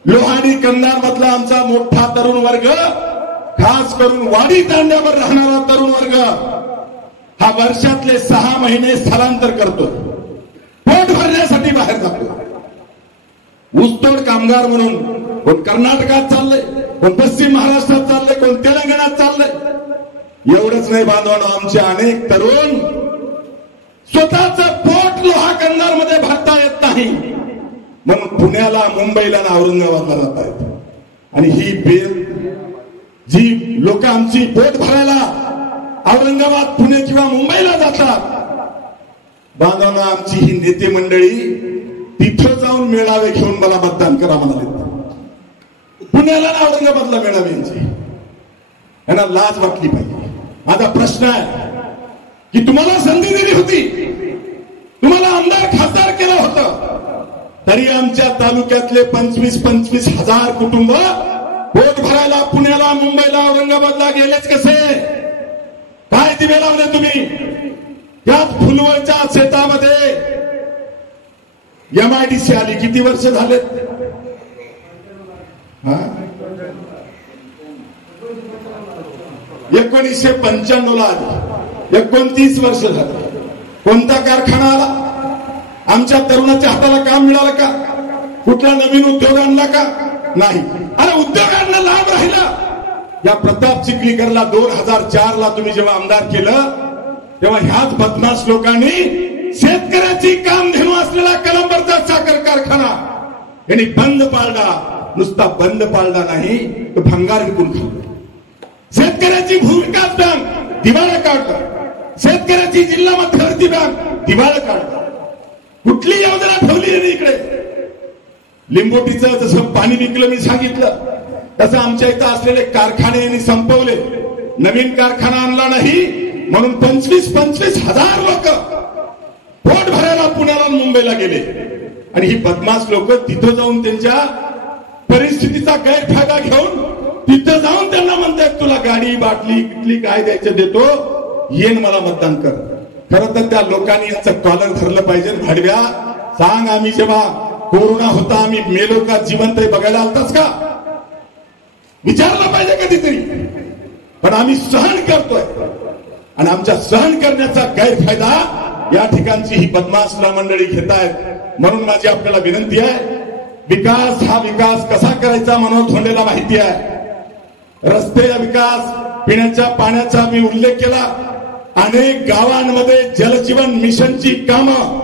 लोहाणी कंधार मधला आमचा मोठा तरुण वर्ग, खास करून वाडी तांड्यावर राहणारा तरुण वर्ग हा वर्षातले 6 महिने स्थलांतर करतो, पोट भरण्यासाठी बाहेर जातो. ऊसतोड कामगार म्हणून कोण कर्नाटकात चाललंय, कोण पश्चिम महाराष्ट्रात चाललंय, कोण तेलंगणात चाललंय. एवढंच नाही बांधवांनो, आमचे अनेक तरुण स्वतःचं पोट लोहा कंधार मध्ये भरता येत नाही म्हणून पुण्याला, मुंबईला आणि औरंगाबादला जात आहेत. आणि ही जी लोक आमची पोट भरायला औरंगाबाद, पुणे किंवा मुंबईला जातात, बांधवांना आमची ही नेते मंडळी तिथं जाऊन मेळावे घेऊन मला मतदान करा म्हणाले. पुण्याला आणि औरंगाबादला मेळावे यांना लाज वाटली पाहिजे. माझा प्रश्न आहे की तुम्हाला संधी दिली होती, तुम्हाला आमदार खासदार केलं होतं, तरी आमच्या तालुक्यातले 25 हजार कुटुंब पोट भरायला पुण्याला, मुंबईला, औरंगाबादला गेलेच कसे? काय दिवे लावले तुम्ही? यात फुलवळच्या शेतामध्ये MIDC आली, किती वर्ष झालेत? 1995 ला आली, 29 वर्ष झाली. कोणता कारखाना आला? आमच्या तरुणाच्या हाताला काम मिळालं का? कुठला नवीन उद्योग आणला का? नाही. अरे उद्योगांना लाभ राहिला. या प्रताप चिखलीकरला 2004 ला तुम्ही जेव्हा आमदार केलं तेव्हा ह्याच बदमाश लोकांनी शेतकऱ्याची कामधेनू असलेला कलंबरचा साखर कारखाना यांनी बंद पाळला. नुसता बंद पाळला नाही तर भंगार विकून खाल्ला. शेतकऱ्याची भूविकास बँक दिवाळा काढलं, शेतकऱ्याची जिल्हा मध्यवर्ती बँक दिवाळा काढलं. कुठली योजना ठेवली नाही इकडे. लिंबोटीचं जसं पाणी विकलं मी सांगितलं, तसं आमच्या इथं असलेले कारखाने यांनी संपवले. नवीन कारखाना आणला नाही म्हणून 25 हजार लोक पोट भरायला पुण्याला, मुंबईला गेले. आणि ही बदमाश लोक तिथं जाऊन त्यांच्या परिस्थितीचा गैरफायदा घेऊन तिथं जाऊन त्यांना म्हणतात तुला गाडी, बाटली, किटली काय द्यायचं देतो, येन मला मतदान कर. खरं तर त्या लोकांनी याचं कॉलर धरलं पाहिजे. भाडव्या सांग, आम्ही जेव्हा कोरोना होता आम्ही मेलो का जिवंत बघायला आलतास का? विचारलं पाहिजे कधीतरी. पण आम्ही सहन करतोय आणि आमच्या सहन करण्याचा गैरफायदा या ठिकाणची ही बदमाश मंडळी घेत आहेत. म्हणून माझी आपल्याला विनंती आहे, विकास हा विकास कसा करायचा मनोहर धोंडेला माहिती आहे. रस्ते विकास, पिण्याच्या पाण्याचा मी उल्लेख केला. अनेक गावांमध्ये जलजीवन मिशनची कामं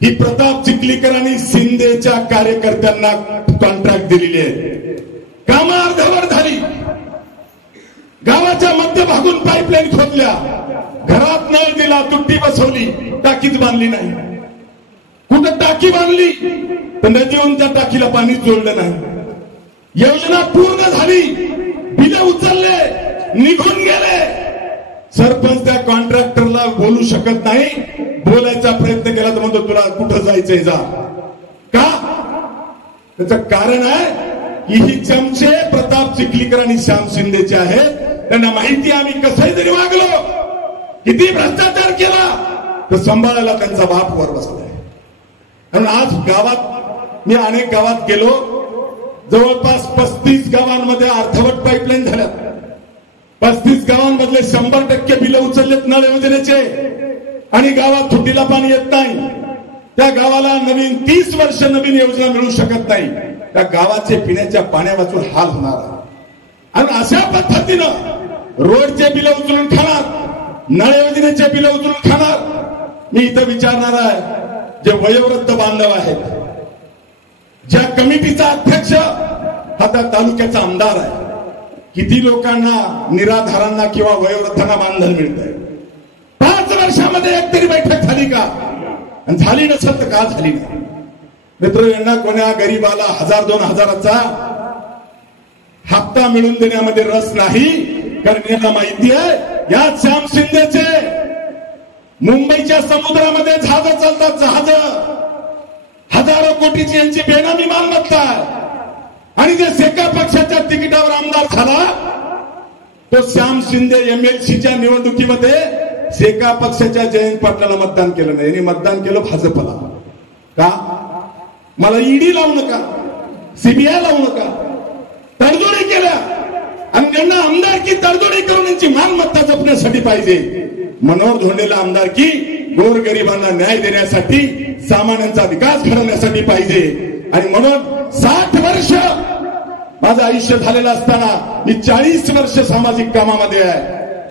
ही प्रताप चिखलीकर आणि शिंदेच्या कार्यकर्त्यांना कॉन्ट्रॅक्ट दिलेली आहे. कामं अर्धवट झाली. गावाच्या मध्यभागून पाईपलाईन खोदल्या, घरात नळ दिला, तुट्टी बसवली, टाकीच बांधली नाही. कुठं टाकी बांधली तर नदीवरून त्या टाकीला पाणीच जोडलं नाही. योजना पूर्ण झाली, बिलं उचलले, निघून गेले. सरपंच त्या कॉन्ट्रॅक्टरला बोलू शकत नाही. बोलायचा प्रयत्न केला तर म्हणतो तुला कुठं जायचंय जा. का? त्याचं कारण आहे की ही चमचे प्रताप चिखलीकर आणि श्याम शिंदेचे आहेत. त्यांना माहिती आम्ही कसंही जरी वागलो, किती भ्रष्टाचार केला तर सांभाळायला त्यांचा बाप वर बसलाय. कारण आज गावात मी अनेक गावात गेलो, जवळपास 35 गावांमध्ये अर्धवट पाईपलाईन झाल्या. 35 गावांमधले 100% बिलं उचललेत नळ योजनेचे आणि गावात थुटीला पाणी येत नाही. त्या गावाला नवीन 30 वर्ष नवीन योजना मिळू शकत नाही. त्या गावाचे पिण्याच्या पाण्यावाचून हाल होणार आहे. आणि अशा पद्धतीनं रोडचे बिलं उचलून खाणार, नळ योजनेचे बिलं उचलून खाणार. मी इथं विचारणार आहे, जे वयोवृद्ध बांधव आहेत, ज्या कमिटीचा अध्यक्ष हा त्या तालुक्याचा आमदार आहे, किती लोकांना, निराधारांना किंवा वयोवृद्धांना मानधन मिळतंय? 5 वर्षामध्ये एक तरी बैठक झाली का? आणि झाली नसेल तर का झाली नाही? मित्र, यांना कोण्या गरीबाला 1000-2000चा हप्ता मिळून देण्यामध्ये रस नाही. कारण यांना माहिती आहे, या श्याम शिंदेचे मुंबईच्या समुद्रामध्ये जहाज चालतात, जहाज. हजारो कोटीची यांची बेनामी मालमत्ता आहे. आणि जे सेका पक्षाच्या तिकिटावर आमदार झाला, तो श्याम शिंदे MLCच्या निवडणुकीमध्ये सेका पक्षाच्या जयंत पाटलाला मतदान केलं नाही. यांनी मतदान केलं भाजपला. का? मला ईडी लावू नका, CBI लावू नका. तडजोडी केल्या आणि त्यांना आमदारकी तडजोडी करून यांची मालमत्ता जपण्यासाठी पाहिजे. मनोहर धोंडेला आमदारकी गोरगरिबांना न्याय देण्यासाठी, सामान्यांचा विकास घडवण्यासाठी पाहिजे. आणि म्हणून 60 वर्ष माझं आयुष्य झालेलं असताना मी 40 वर्ष सामाजिक कामामध्ये आहे.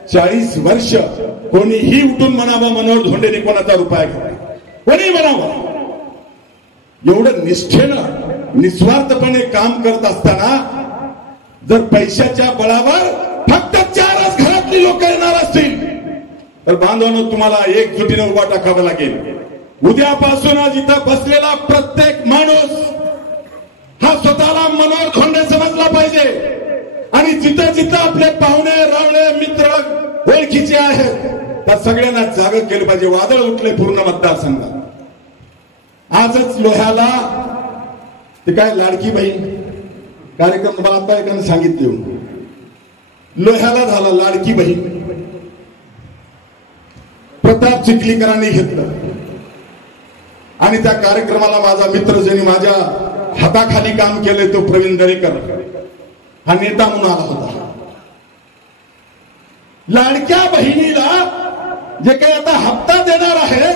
40 वर्ष कोणीही उठून म्हणावं मनोहर धोंडेने कोणाचा रुपया घेतला, कोणी म्हणावं. एवढं निष्ठेनं निस्वार्थपणे काम करत असताना जर पैशाच्या बळावर फक्त 4च घरातली लोक येणार असतील तर बांधवांनो, तुम्हाला एकजुटीने उभा टाकावं लागेल. उद्यापासून आज इथं बसलेला प्रत्येक माणूस हा स्वतःला मनोहर धोंडे समजला पाहिजे. आणि जिथं जिथं आपले पाहुणे रावळे मित्र ओळखीचे आहेत त्या सगळ्यांना जाग केलं पाहिजे. वादळ उठले पूर्ण मतदारसंघात. आजच लोह्याला ते काय लाडकी बहीण कार्यक्रम मला आता एकाने सांगितले, लोह्याला झाला लाडकी बहीण. प्रताप चिखलीकरांनी घेतलं आणि त्या कार्यक्रमाला माझा मित्र ज्यांनी माझ्या हाताखाली काम केले तो प्रवीण दरेकर हा नेता म्हणून आला होता. लाडक्या बहिणीला जे काही आता हप्ता देणार आहे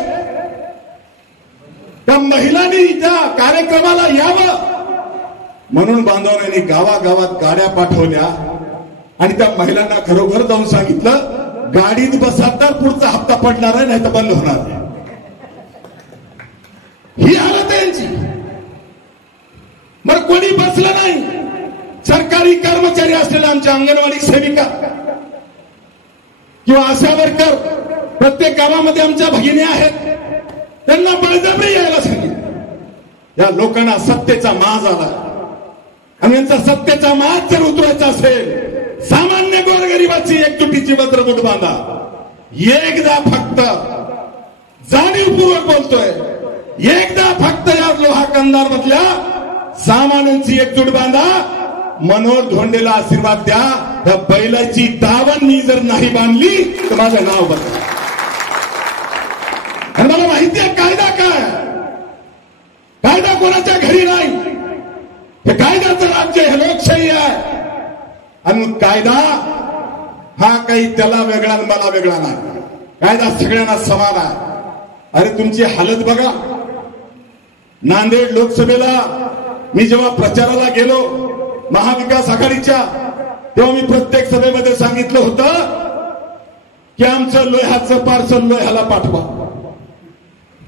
त्या महिलांनी त्या कार्यक्रमाला यावं म्हणून बांधवांनी गावागावात गाड्या पाठवल्या आणि त्या महिलांना घरोघर जाऊन सांगितलं, गाडीत बसा तर पुढचा हप्ता पडणार आहे, नाही तर बंद होणार आहे. ही हालत आहे यांची. मग कोणी बसलं नाही. सरकारी कर्मचारी असलेल्या आमच्या अंगणवाडी सेविका किंवा आशा वर्कर प्रत्येक गावामध्ये आमच्या भगिनी आहेत, त्यांना बळजबरी यायला सांगितलं. या लोकांना सत्तेचा माज आला आणि यांचा सत्तेचा माज जर उतरायचा असेल, सामान्य गोरगरिबाची एकजुटीची भद्रमुठ बांधा. एकदा फक्त जाणीवपूर्वक बोलतोय, एकदा फक्त या लोहा कंदार मधल्या सामान्यांची एकजूट बांधा. मनोहर धोंडेला आशीर्वाद द्या. त्या बैलाची दावण मी जर नाही बांधली तर माझं नाव बदला. आणि मला माहिती आहे कायदा काय. कायदा कोणाच्या घरी नाही. हे कायद्याचं राज्य, हे लोकशाही आहे. आणि कायदा हा काही त्याला वेगळा आणि मला वेगळा नाही. कायदा सगळ्यांना समान आहे. अरे तुमची हालत बघा. नांदेड लोकसभेला मी जेव्हा प्रचाराला गेलो महाविकास आघाडीच्या, तेव्हा मी प्रत्येक सभेमध्ये सांगितलं होतं की आमचं लोह्याचं पार्सल लोह्याला पाठवा.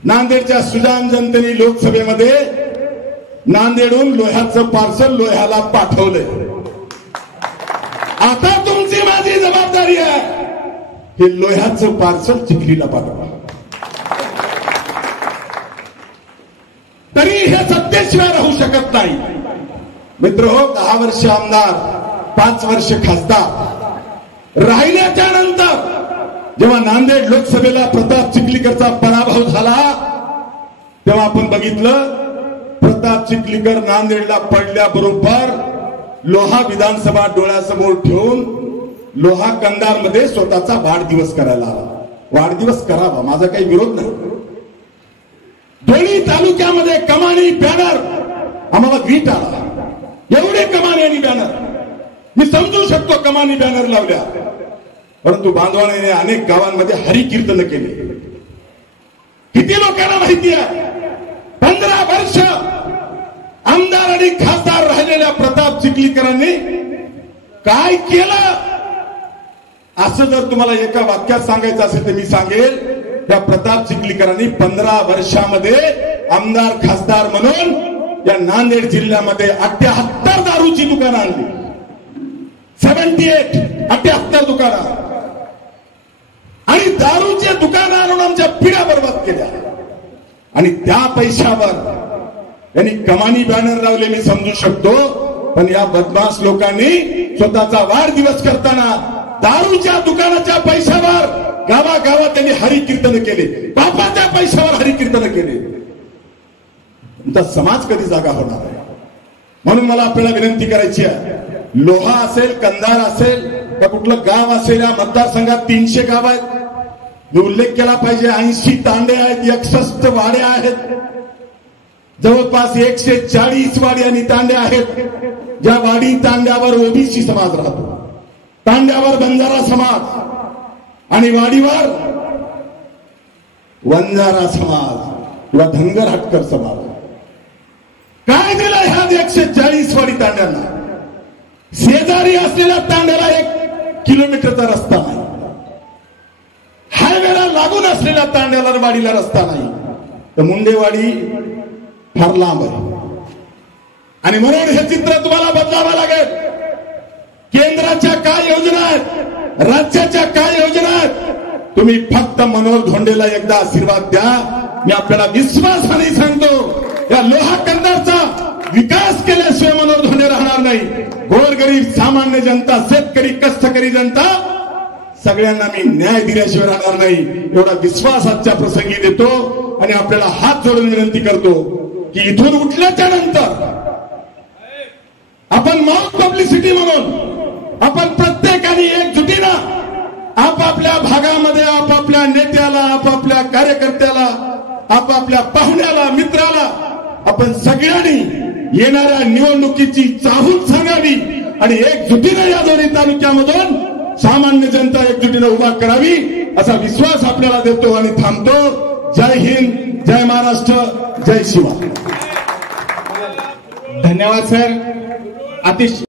नांदेडच्या सुजान जनतेने लोकसभेमध्ये नांदेडहून लोह्याचं पार्सल लोह्याला पाठवलंय. आता तुमची माझी जबाबदारी आहे हे लोह्याचं पार्सल चिखलीला पाठवा. तरी हे सत्तेशिवाय राहू शकत नाही. मित्र हो, 10 वर्ष आमदार, 5 वर्ष खासदार राहिल्याच्या नंतर जेव्हा नांदेड लोकसभेला प्रताप चिखलीकरचा पराभव झाला तेव्हा आपण बघितलं प्रताप चिखलीकर नांदेडला पडल्याबरोबर लोहा विधानसभा डोळ्यासमोर ठेवून लोहा कंधारमध्ये स्वतःचा वाढदिवस करायला आला. वाढदिवस करावा, माझा काही विरोध नाही. दोन्ही तालुक्यामध्ये कमानी बॅनर आम्हाला वीट आला. एवढे कमानी आणि बॅनर मी समजू शकतो, कमानी बॅनर लावल्या, परंतु बांधवाने अनेक गावांमध्ये हरिकीर्तन केले. किती लोकांना माहिती आहे 15 वर्ष आमदार आणि खासदार राहिलेल्या प्रताप चिखलीकरांनी काय केलं? असं जर तुम्हाला एका वाक्यात सांगायचं असेल तर मी सांगेल, त्या प्रताप चिखलीकरांनी 15 वर्षामध्ये आमदार खासदार म्हणून या नांदेड जिल्ह्यामध्ये 78 दारूची दुकानं आणली. 78 दुकानं, आणि दारूचे दुकानं आणून आमच्या पिढ्या बर्बाद केल्या. आणि त्या पैशावर यांनी कमानी बॅनर लावले, मी समजू शकतो. पण या बदमाश लोकांनी स्वतःचा वाढदिवस करताना दारूच्या दुकानाच्या पैशावर गावागावात त्यांनी हरिकीर्तन केले, बापाच्या पैशावर हरिकीर्तन केले. तुमचा समाज कधी जागा होणार आहे? म्हणून मला आपल्याला विनंती करायची आहे, लोहा असेल, कंधार असेल, का कुठलं गाव असेल, या मतदारसंघात 300 गाव आहेत. मी उल्लेख केला पाहिजे, 80 तांडे आहेत, 61 वाड्या आहेत, जवळपास 140 वाडी आणि तांड्या आहेत. ज्या वाडी तांड्यावर ओबीसी समाज राहतो, तांड्यावर बंजारा समाज आणि वाडीवर वंजारा समाज किंवा धनगर हटकर समाज. काय दिलं ह्या 140 वाडी तांड्यांना? शेजारी असलेल्या तांड्याला 1 किलोमीटरचा रस्ता नाही, हायवेला लागून असलेल्या तांड्याला वाडीला रस्ता नाही, तर मुंडेवाडी फार लांब आहे. आणि म्हणून हे चित्र तुम्हाला बदलावं लागेल. केंद्राच्या काय योजना आहेत, राज्याच्या काय योजना आहेत, तुम्ही फक्त मनोहर धोंडेला एकदा आशीर्वाद द्या. मी आपल्याला विश्वासाने सांगतो, या लोहा कंधारचा विकास केल्याशिवाय मनोहर धोंडे राहणार नाही. गोरगरीब सामान्य जनता, शेतकरी, कष्टकरी जनता सगळ्यांना मी न्याय दिल्याशिवाय राहणार नाही, एवढा विश्वास आजच्या प्रसंगी देतो. आणि आपल्याला हात जोडून विनंती करतो की इथून उठल्याच्या नंतर आपण माउथ पब्लिसिटी म्हणून आपण प्रत्येकाने एकजुटीनं आपापल्या भागामध्ये आपापल्या नेत्याला, आपापल्या कार्यकर्त्याला, आपापल्या पाहुण्याला, मित्राला आपण सगळ्यांनी येणाऱ्या निवडणुकीची चाहूल सांगावी आणि एकजुटीनं या दोन्ही तालुक्यामधून सामान्य जनता एकजुटीनं उभा करावी, असा विश्वास आपल्याला देतो आणि थांबतो. जय हिंद, जय महाराष्ट्र, जय शिवा. धन्यवाद सर. अतिशय